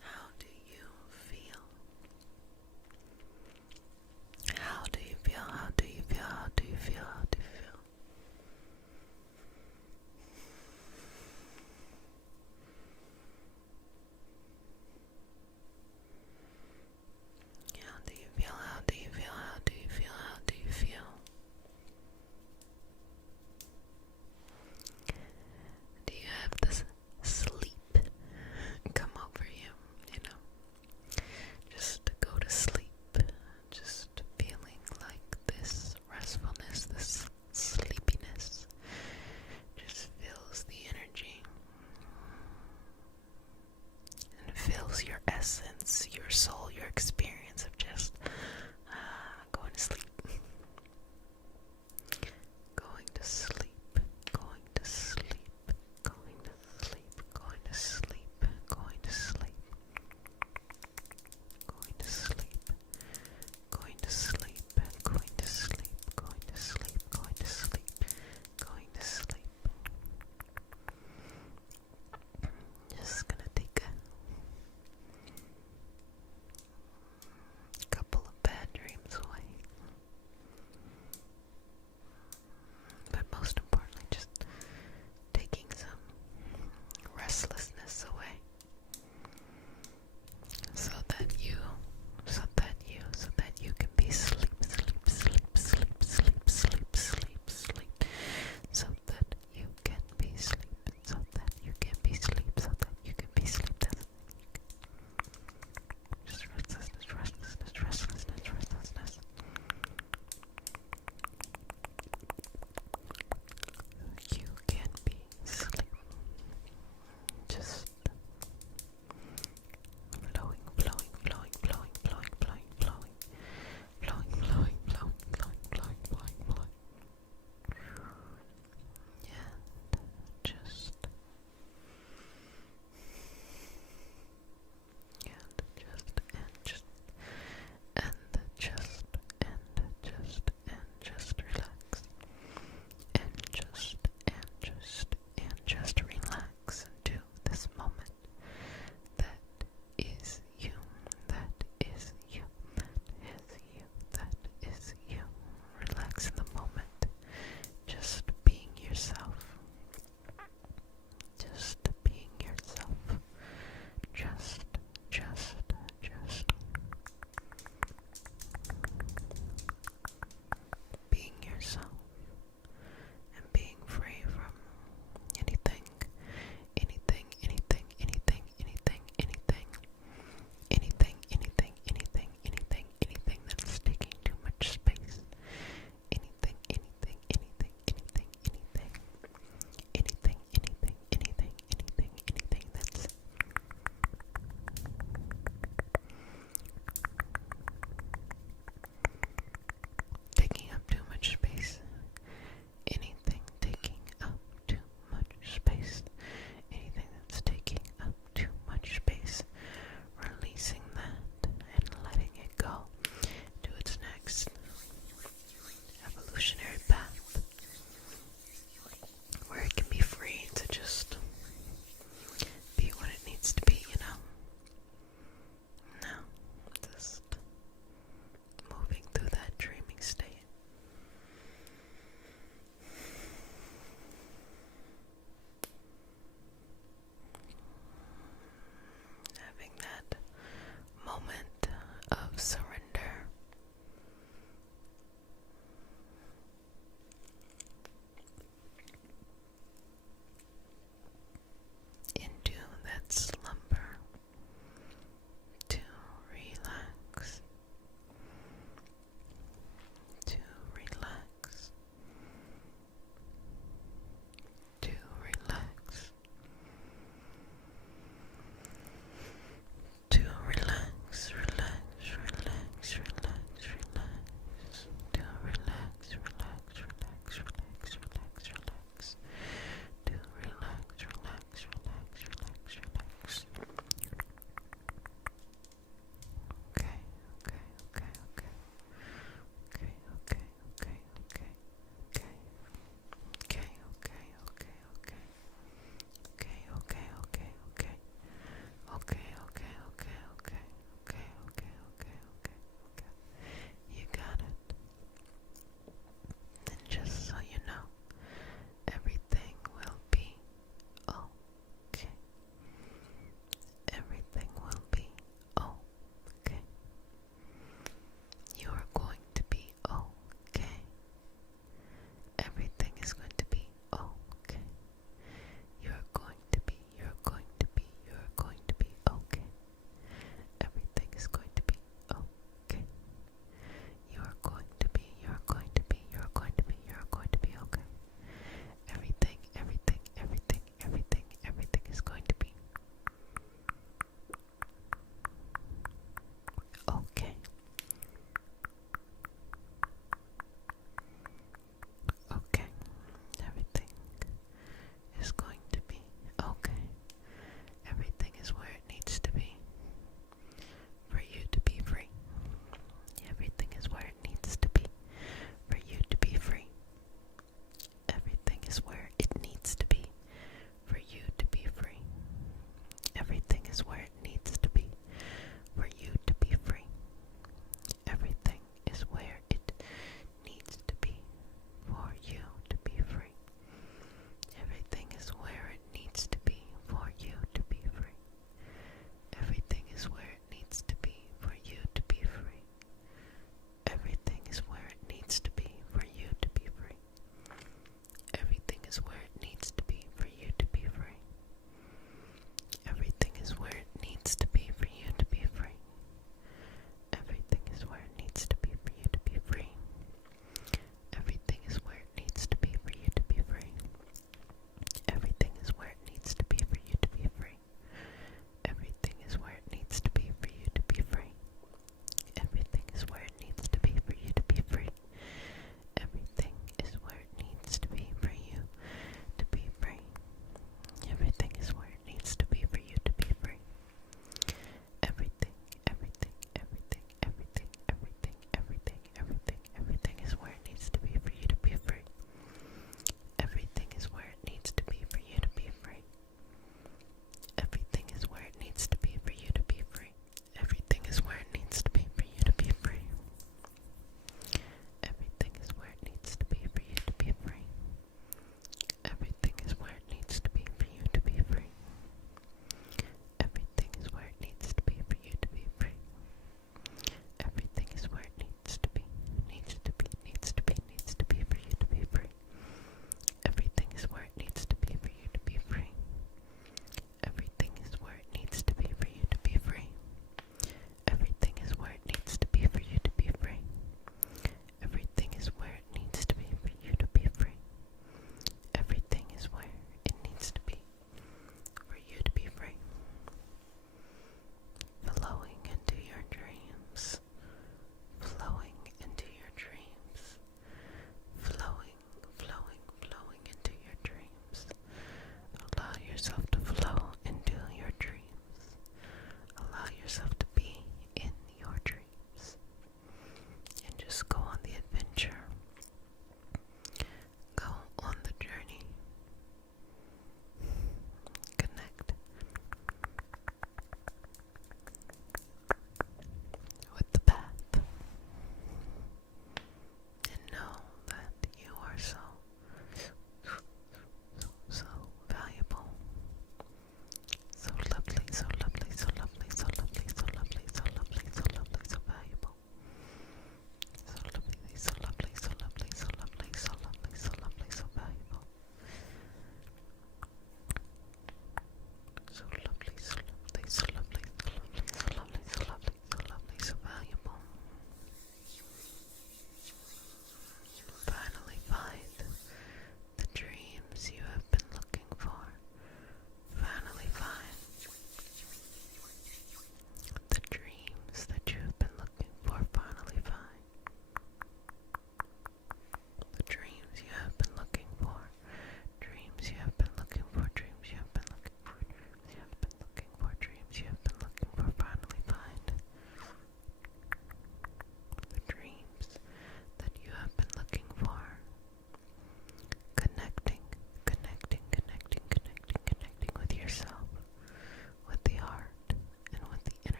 How do you feel? How do you feel? How do you feel? How do you feel? How do you feel? How do you feel?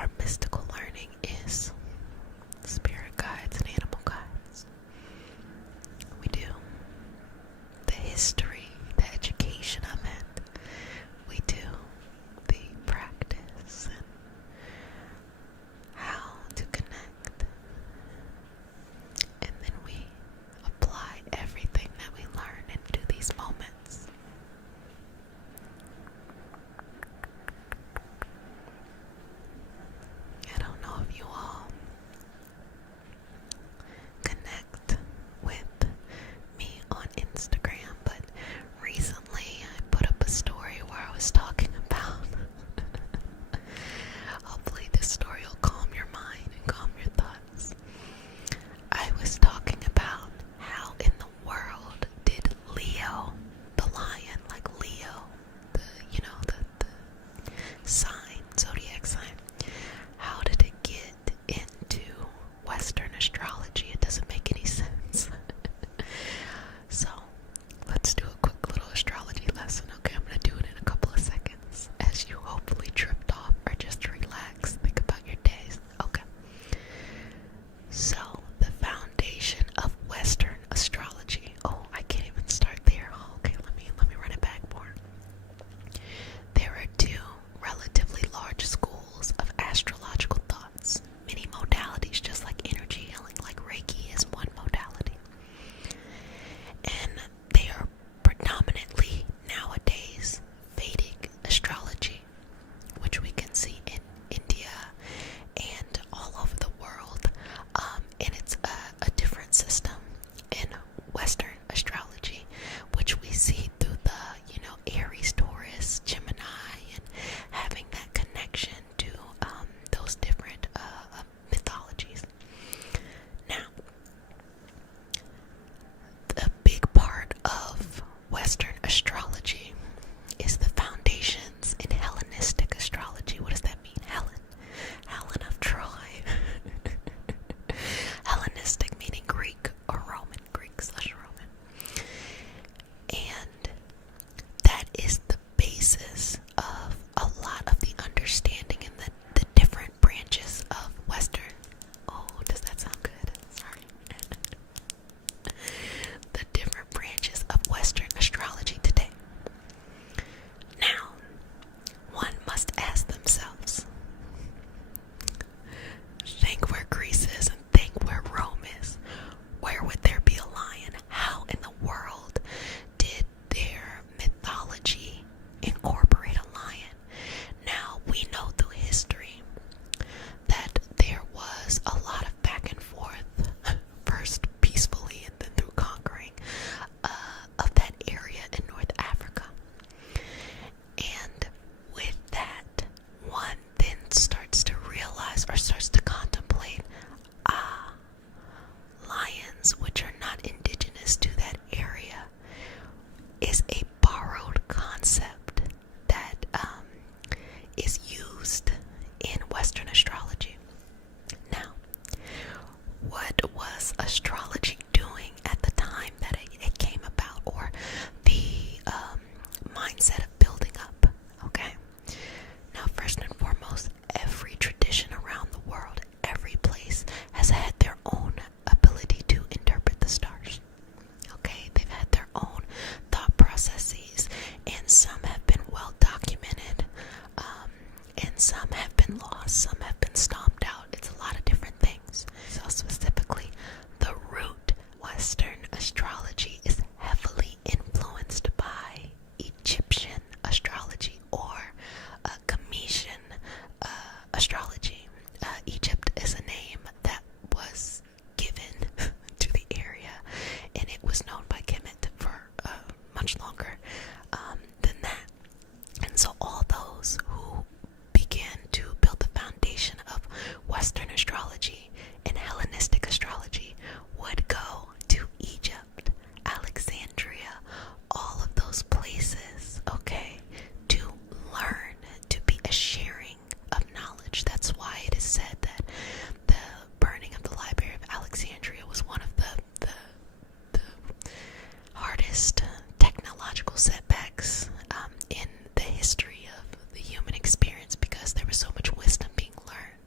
our mystical learning is spirit guides and animal guides. We do the history, the education of it. We do the practice and how to connect. And then we apply everything that we learn into these moments. I don't know if you all connect with me on Instagram, but recently I put up a story where I was talking about hopefully this story will calm your mind and calm your thoughts. I was talking about how in the world did Leo, the lion, like Leo, the sign, zodiac sign, how did it get into Western astrology? It doesn't make any sense. So let's do a quick little astrology lesson. Okay, I'm going to do it in a couple of seconds as you hopefully drift off or just relax. Think about your days. Okay. So the foundation of Western astrology. Oh, I can't even start there. Oh, okay, let me run it back more. There are two relatively large schools of astrological thoughts. Many modalities, just like energy healing, like Reiki is one modality. And they are predominantly nowadays Vedic astrology, which we can see in India and all over the world. And it's a different system in Western astrology, which we see through the, Aries, Taurus, Gemini, and having that connection to those different mythologies. Now, the big part of Western astrology is the foundations in Hellenistic astrology. What does that mean? Helen of Troy. Hellenistic meaning Greek or Roman, Greek/Roman. And that is the basis of a lot of the understanding in the different branches of Western. Oh, does that sound good? Sorry. The different branches of Western astrology today. Now, one must ask themselves, think where Greece is and think where Rome is. Where would there be a lion? How in the world did their mythology incorporate a lion? Now, we know through history that there was a lot of back and forth, first peacefully and then through conquering of that area in North Africa. And with that, one then starts to realize or starts to contemplate, lions, which are not indigenous to that area, is a borrowed concept that is used in Western astrology. Now, what was astrology doing at the time that it came about, or the mindset of building up? Okay. Now, first and foremost, every tradition around the world, every place has had their own ability to interpret the stars. Okay, they've had their own thought processes, and some have been well documented, and some have been lost, some have been stomped out. It's a lot of different things. So specifically, the root Western astrology is heavily influenced by Egyptian astrology or Cometian astrology. Egypt is a name that was given to the area, and it was known by Kemet for much longer than that. And so all those who began to build the foundation of Western astrology and Hellenistic astrology would go to Egypt, Alexandria, all of those places, okay, to learn, to be a sharing of knowledge. That's why it is said that the burning of the Library of Alexandria was one of the hardest technological setbacks in the history of the human experience, because there was so much wisdom being learned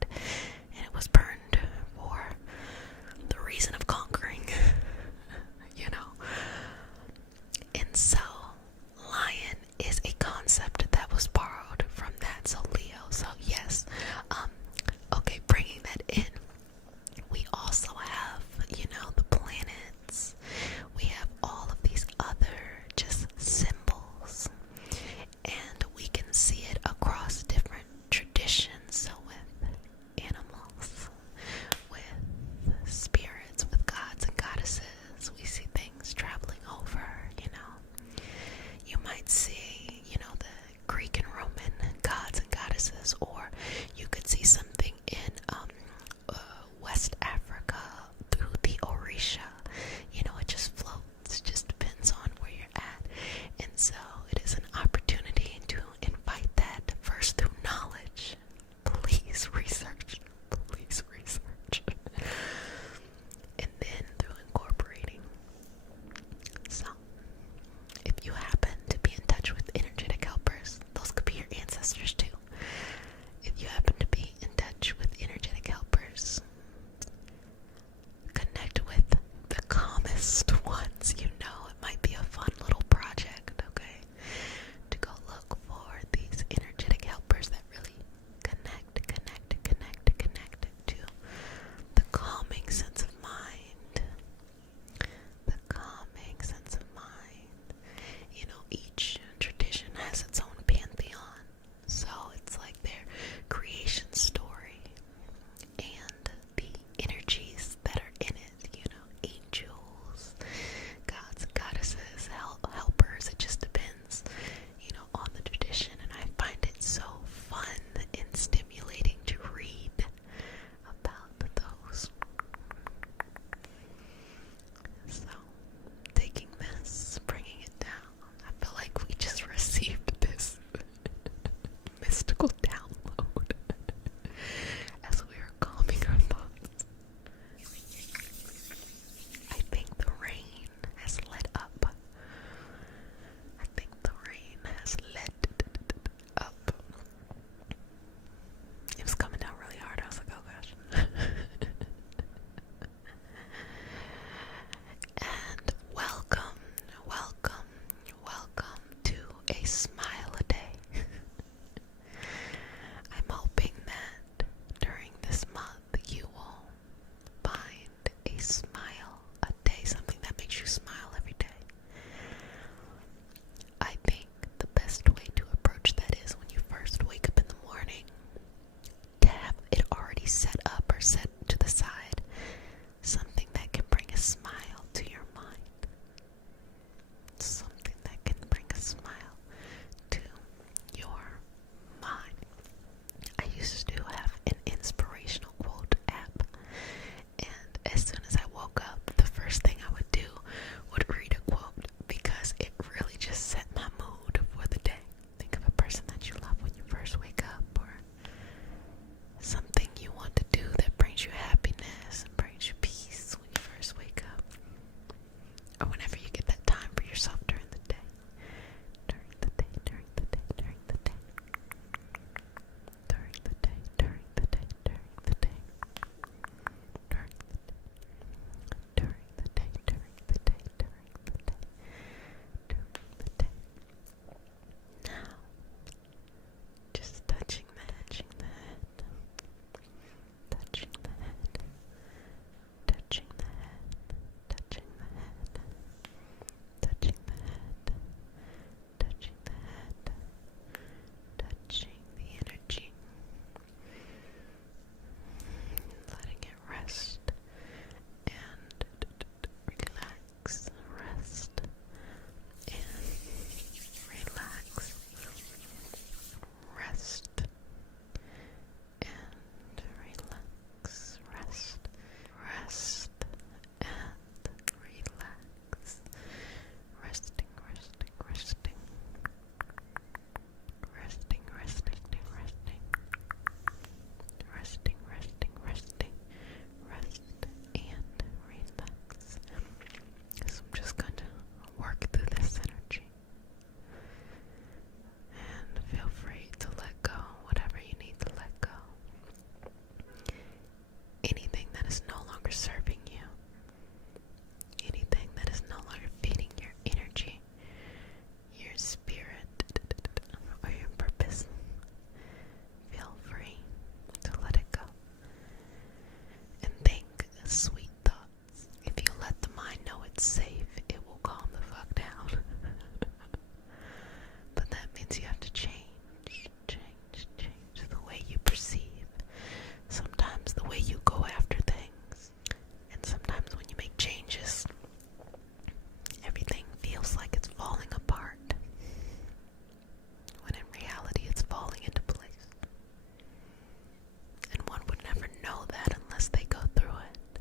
anything that is no longer serving you, anything that is no longer feeding your energy, your spirit, or your purpose. Feel free to let it go. And think sweet thoughts. If you let the mind know it's safe, it will calm the fuck down. But that means you have to change the way you perceive. Sometimes the way you go after things. And sometimes when you make changes, everything feels like it's falling apart. When in reality it's falling into place. And one would never know that unless they go through it.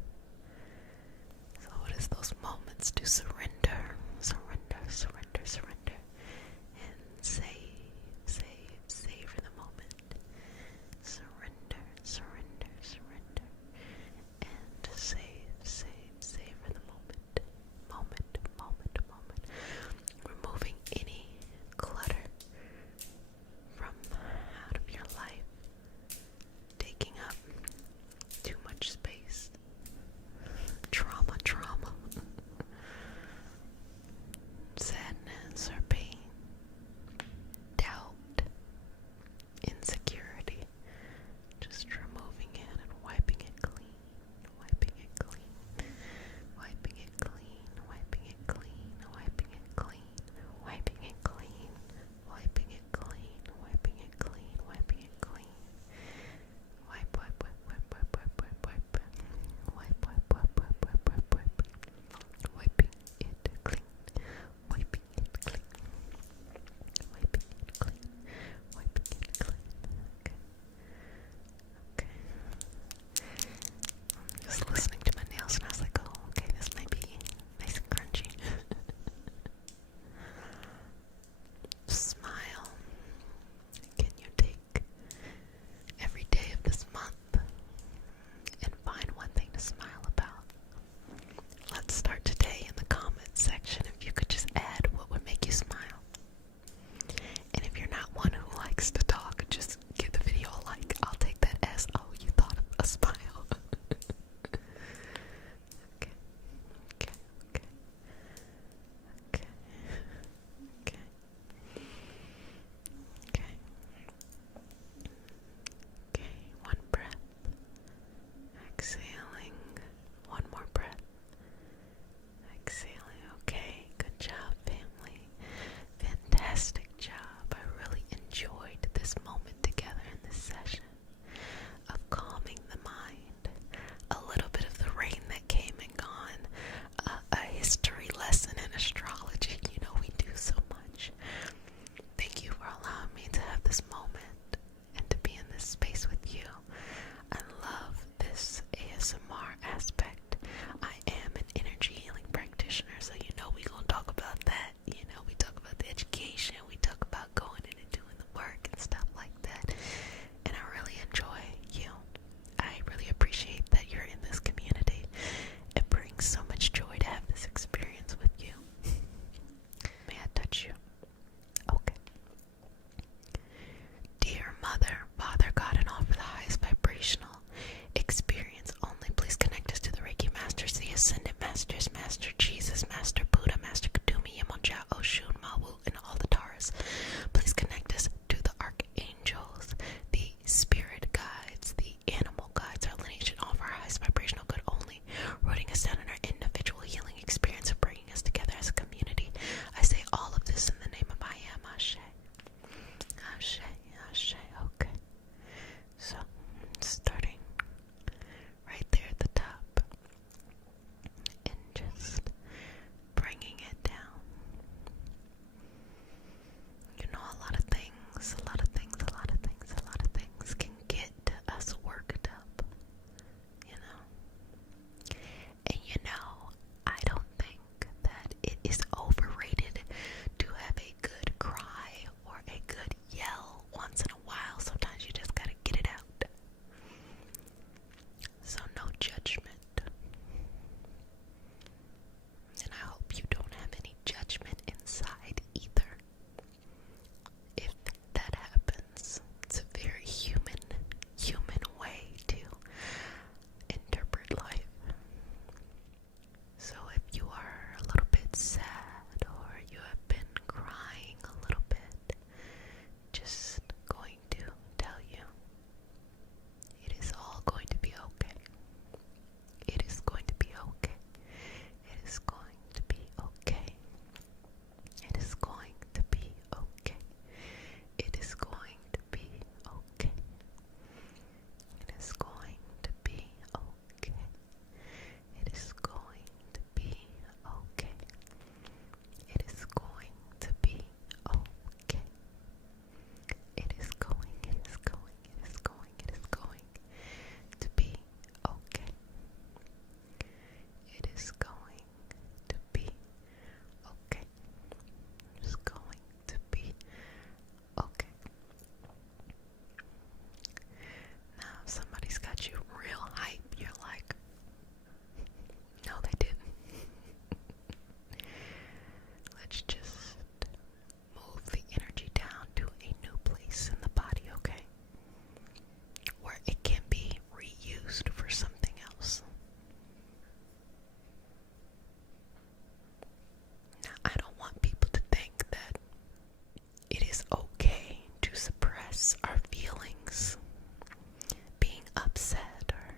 upset or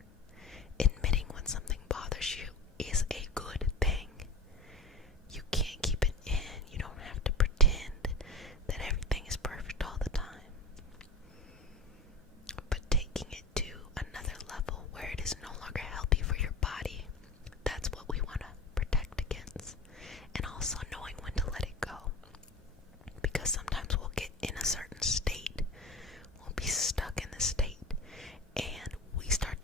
admitting when something bothers you is a good thing. You can't keep it in. You don't have to pretend that everything is perfect all the time. But taking it to another level where it is no longer healthy for your body, that's what we want to protect against. And also knowing when to let it go. Because sometimes we'll get in a certain state, we'll be stuck in the state, and we start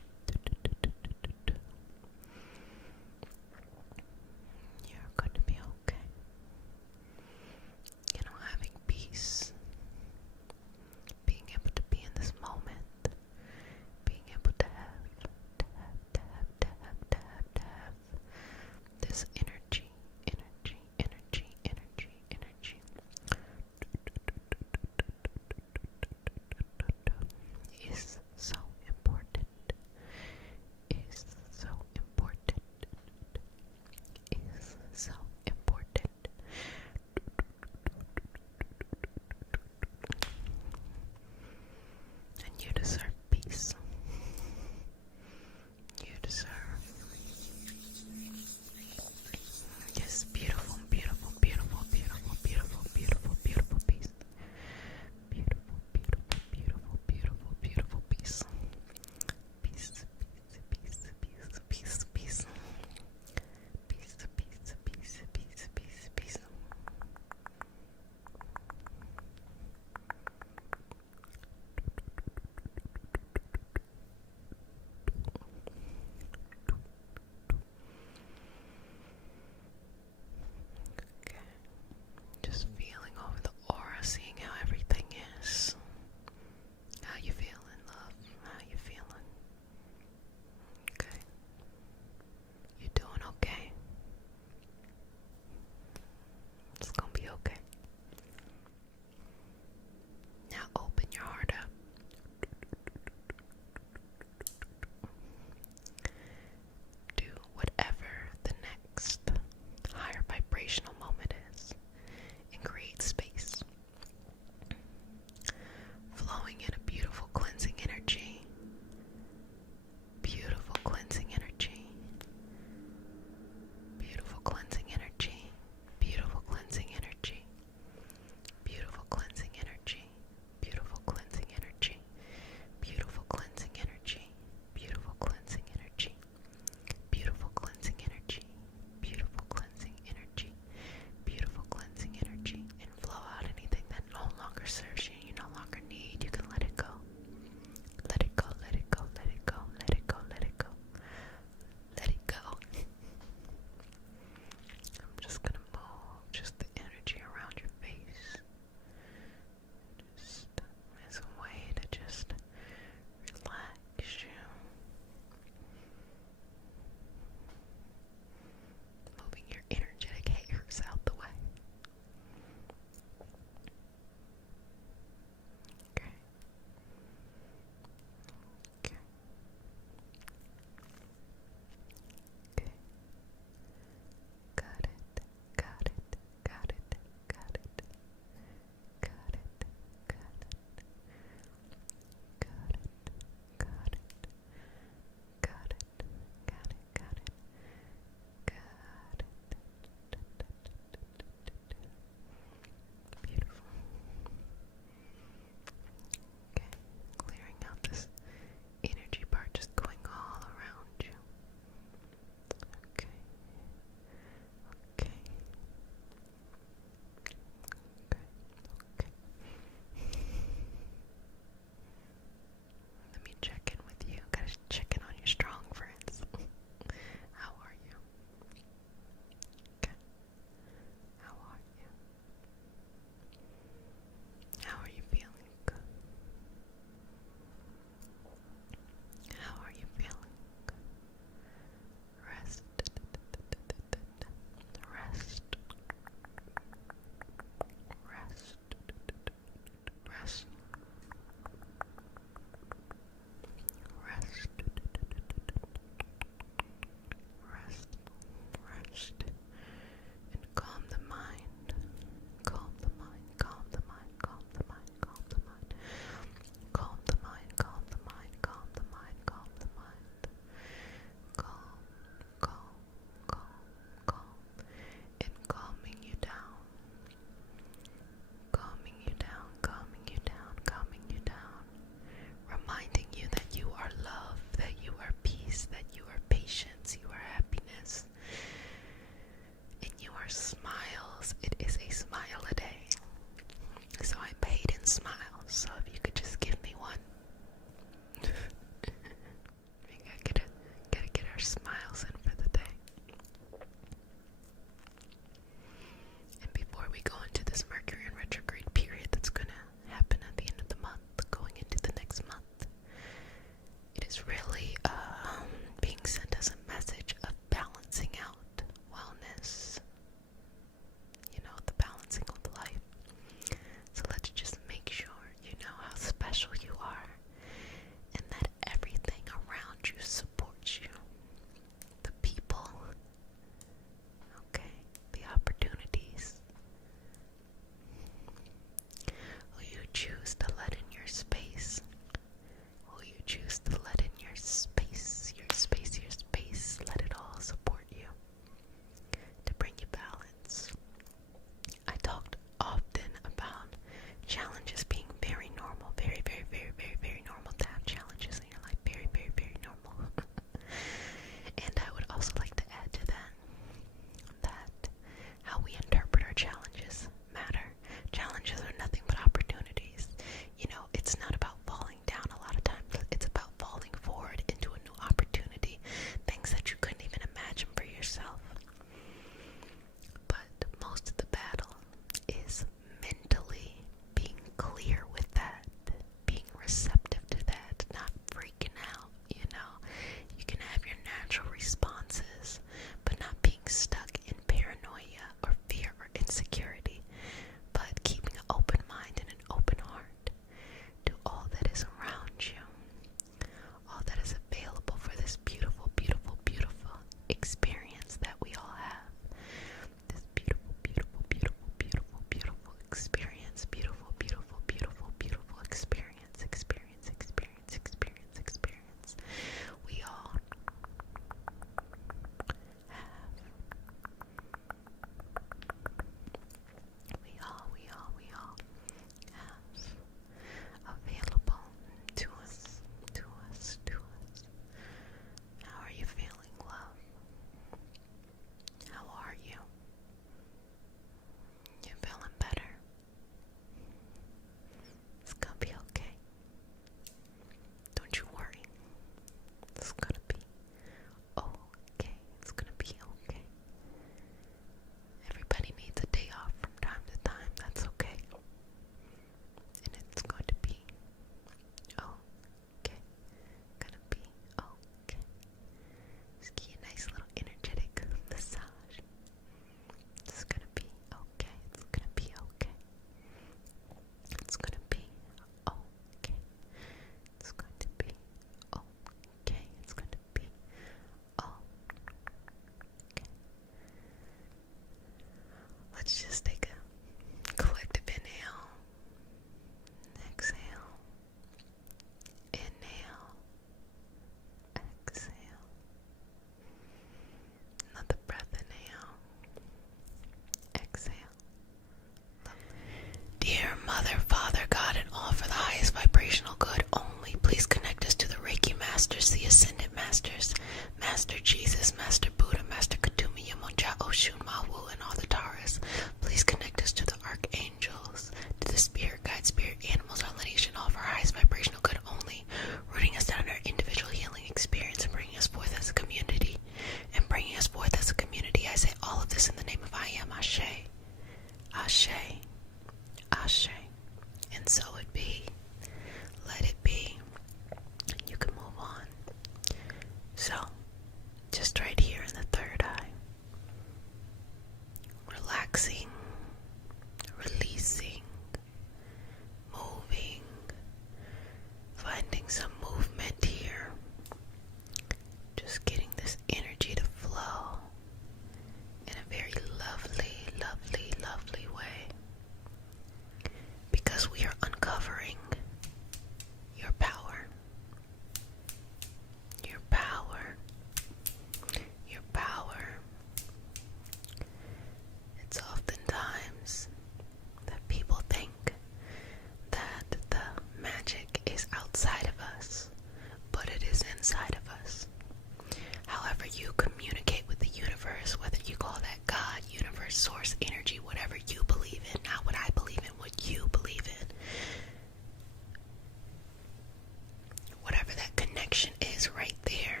connection is right there,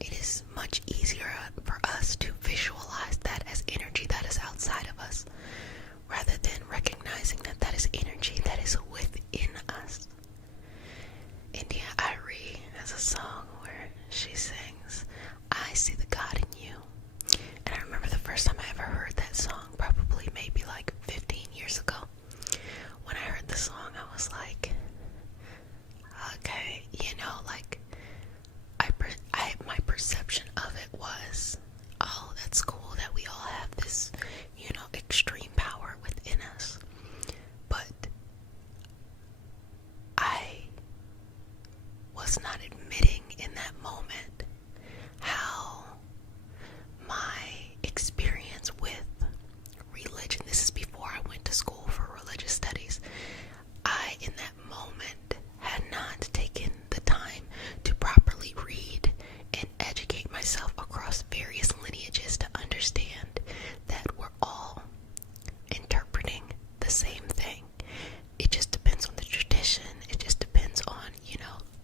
it is much easier for us to visualize that as energy that is outside of us, rather than recognizing that that is energy that is within us. India Arie has a song where she sings, "I see the God in you." And I remember the first time I ever heard that song, probably maybe like 15 years ago. When I heard the song, I was like, okay, like my perception of it was, oh, that's cool that we all have this, extreme power within us. But I was not admitting in that moment how my experience with religion, this is before I went to school for religious studies, I, in that moment, had not taken the time to properly read and educate myself across various lineages to understand that we're all interpreting the same thing. It just depends on the tradition. It just depends on,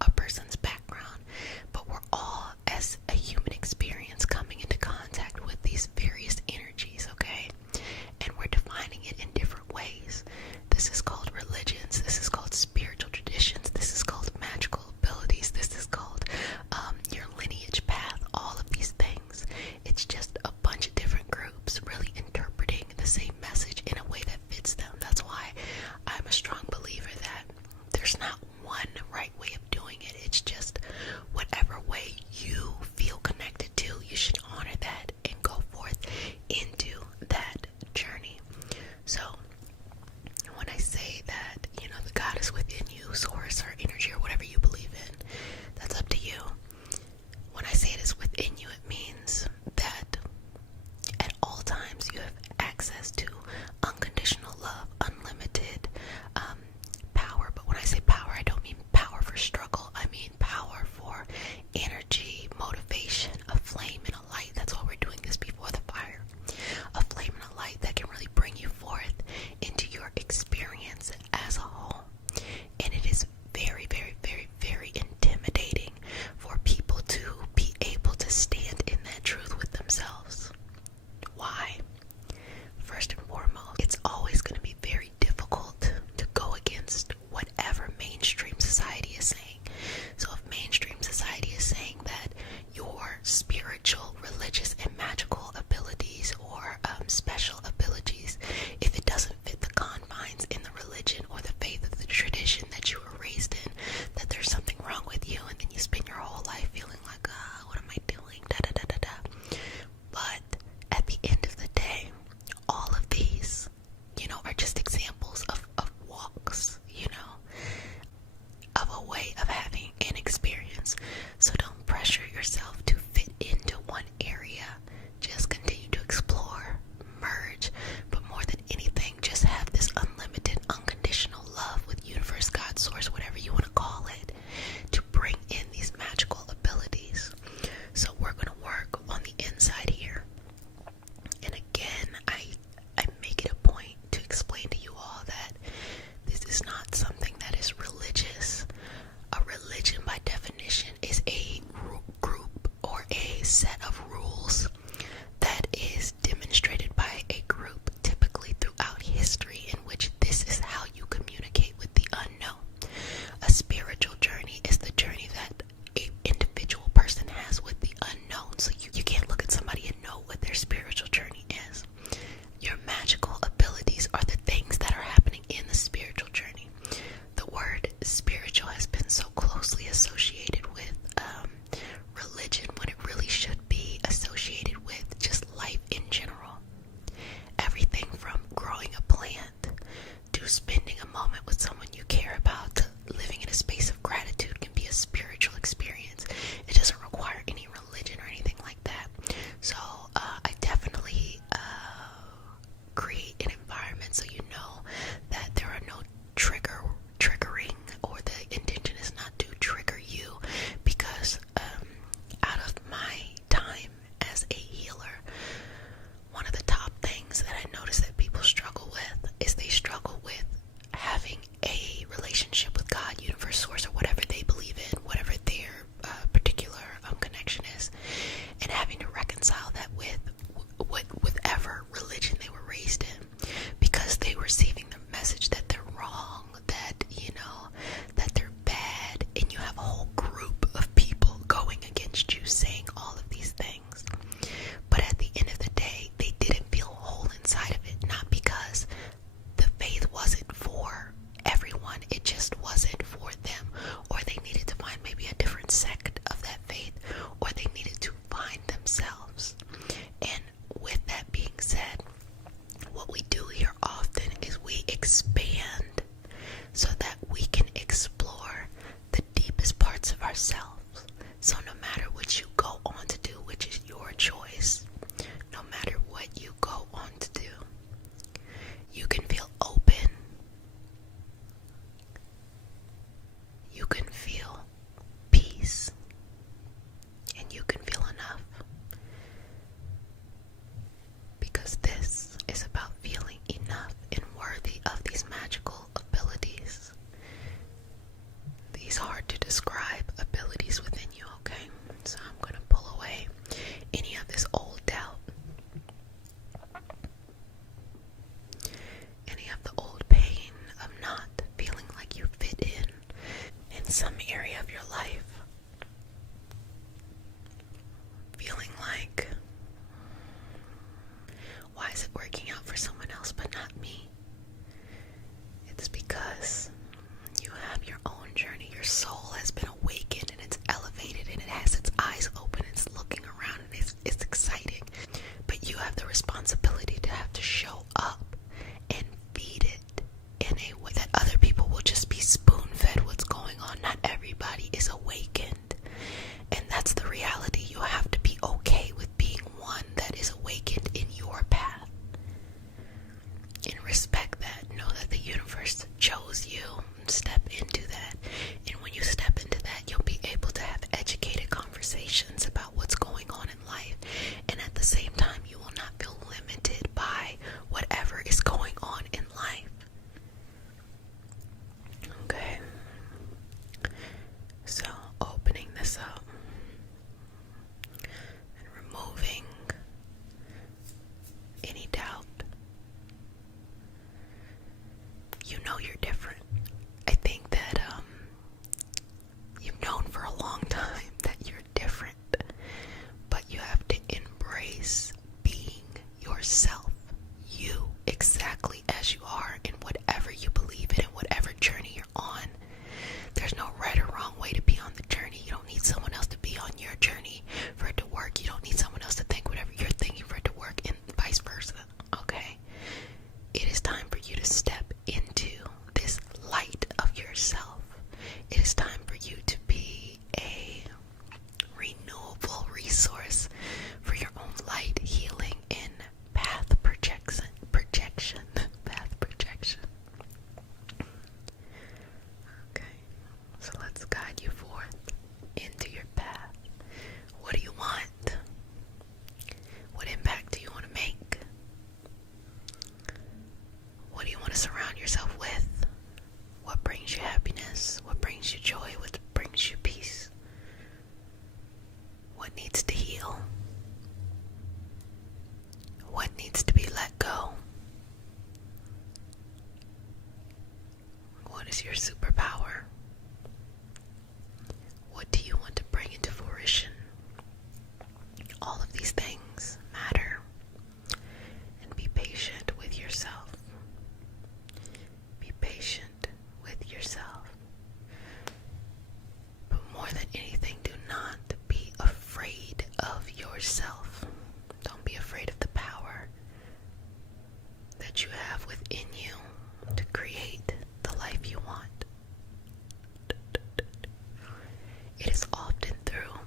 a person's background. But we're all, as a human experience, coming into contact with these various energies, okay? And we're defining it in different ways. This is called religions. This is called spiritual traditions. This is called magical abilities. This is called your lineage path. All of these things. It's just a bunch of different groups really interpreting the same message in a way that fits them. That's why I'm a strong believer that there's not one right way of doing it. It's just whatever way you feel connected to, you should honor that and go forth into that journey. So when I say that, the God is within you, source or energy or whatever you believe in, that's up to you. When I say it is within you, it means that at all times you have access to unconditional love, unlimited power. But when I say power, I don't mean power for struggle. I mean power for energy, motivation, a flame and a light. That's why we're doing this before the fire. A flame and a light that can really bring you forth into your experience as a whole. And it is very, very, very, very intimidating for people to be able to stand in that truth with themselves. Why? First and foremost, it's always going to be very difficult to go against whatever mainstream society is saying. So if mainstream society is saying that your spiritual, religious, and magical abilities or special abilities, if it doesn't fit the confines in the religion or the faith of the tradition that you were raised in, that there's something wrong with you, and then you spend your whole life feeling like, what am I doing? Da da da da da. But at the end of the day, all of these, are just examples of walks, of a way of having an experience. So don't pressure yourself to fit into one area. Just continue to explore, merge, but more than anything, just have this unlimited, unconditional love with universe, God, source, whatever you want to call it, to bring in these magical abilities. So we're going to work on the inside here. And again, I make it a point to explain to you all that this is not something that is religious. A religion, by definition, is a group or a set of rules that is demonstrated by a group, typically throughout history, in which this is how you communicate with the unknown. A spiritual journey is the journey that an individual person has with the unknown. So you can't look at somebody and know what their spiritual journey is. Your magical abilities are the things that are happening in the spiritual journey. The word spiritual has been so closely associated with religion when it really should be associated with just life in general. Everything from growing a plant to spending a moment with someone you care about to living in a space of gratitude can be a spiritual experience. It doesn't require any religion or anything like that. So I definitely create an environment so you know that there are no triggering, or the intention is not to some area of your life feeling like, why is it working out for someone else but not me? It's because you have your own journey. Your soul has been awakened and it's elevated and it has its eyes open. It's looking around and it's exciting. But you have the responsibility to have to show up and feed it in a way that other people will just be spoon-fed what's going on. Not everybody is awakened. And that's the reality. You have to be okay with being one that is awakened in your path. And respect that. Know that the universe chose you. Step into that. And when you step into that, you'll be able to have educated conversations about what's going on in life. And at the same time, you will not feel limited by whatever is going on in life. Okay. So, opening this up and removing any doubt. You know you're different. I think that you've known for a long time that you're different, but you have to embrace being yourself, you exactly as you are in whatever you believe in and whatever journey you're on. There's no right or wrong way to be on the journey. You don't need someone else to be on your journey for it to work. You don't need someone else to think whatever you're thinking for it to work, and vice versa. Okay? It is time for you to step into this light of yourself. It is time for you to be a renewable resource for your own light, healing, and path projection. Path projection. Okay, so let's guide you forth into your path. What do you want? What impact do you want to make? What do you want to surround yourself with? What brings you happiness? What brings you joy? What brings you peace? What needs to heal? What needs to be let go? What is your superpower? What do you want to bring into fruition? All of these things matter. And be patient with yourself. Be patient with yourself. But more than anything, do not be afraid of yourself. Don't be afraid of the power that you have within you to create the life you want. It is often through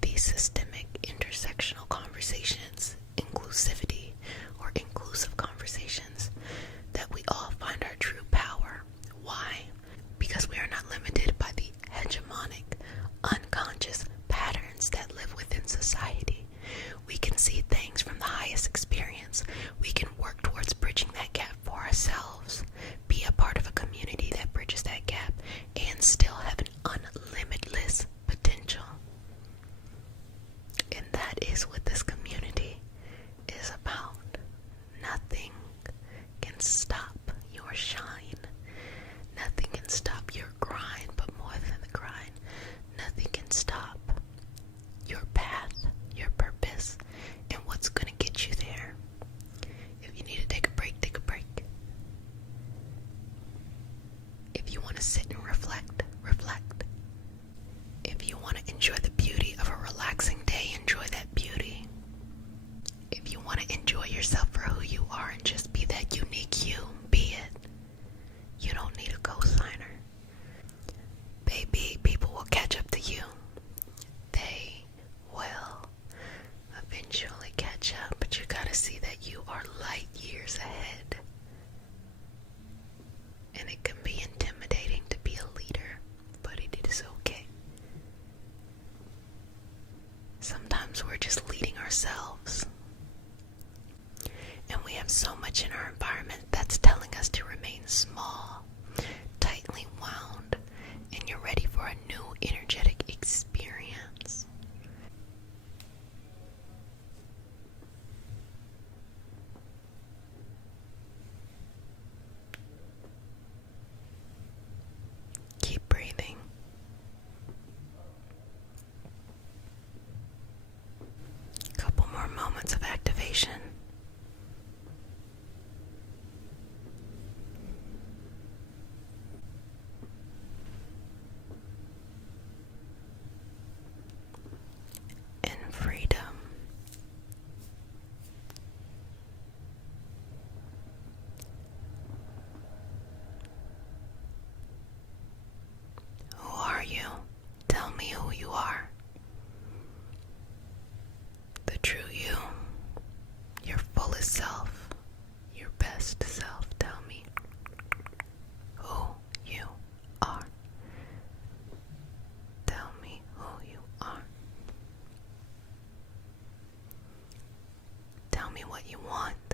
these systemic intersectional conversations, inclusivity or inclusive conversations, that we all find our true power. Why? Because we are not limited by the hegemonic, unconscious patterns that live within society. We can see things from the highest experience. We can work towards bridging that gap for ourselves, be a part of a community that bridges that gap, and still have an unlimitless potential. And that is what this community is about. Nothing can stop your shine. Nothing can stop your grind, but more than the grind, nothing can stop your path, your purpose, and what's going to get you there. If you need to take a break, take a break. If you want to sit and reflect, reflect. If you want to enjoy the beauty of a relaxing day, enjoy that beauty. If you want to enjoy yourself for who you are and just be that unique you, be it. You don't need a co-signer. Baby, people will catch up to you. you want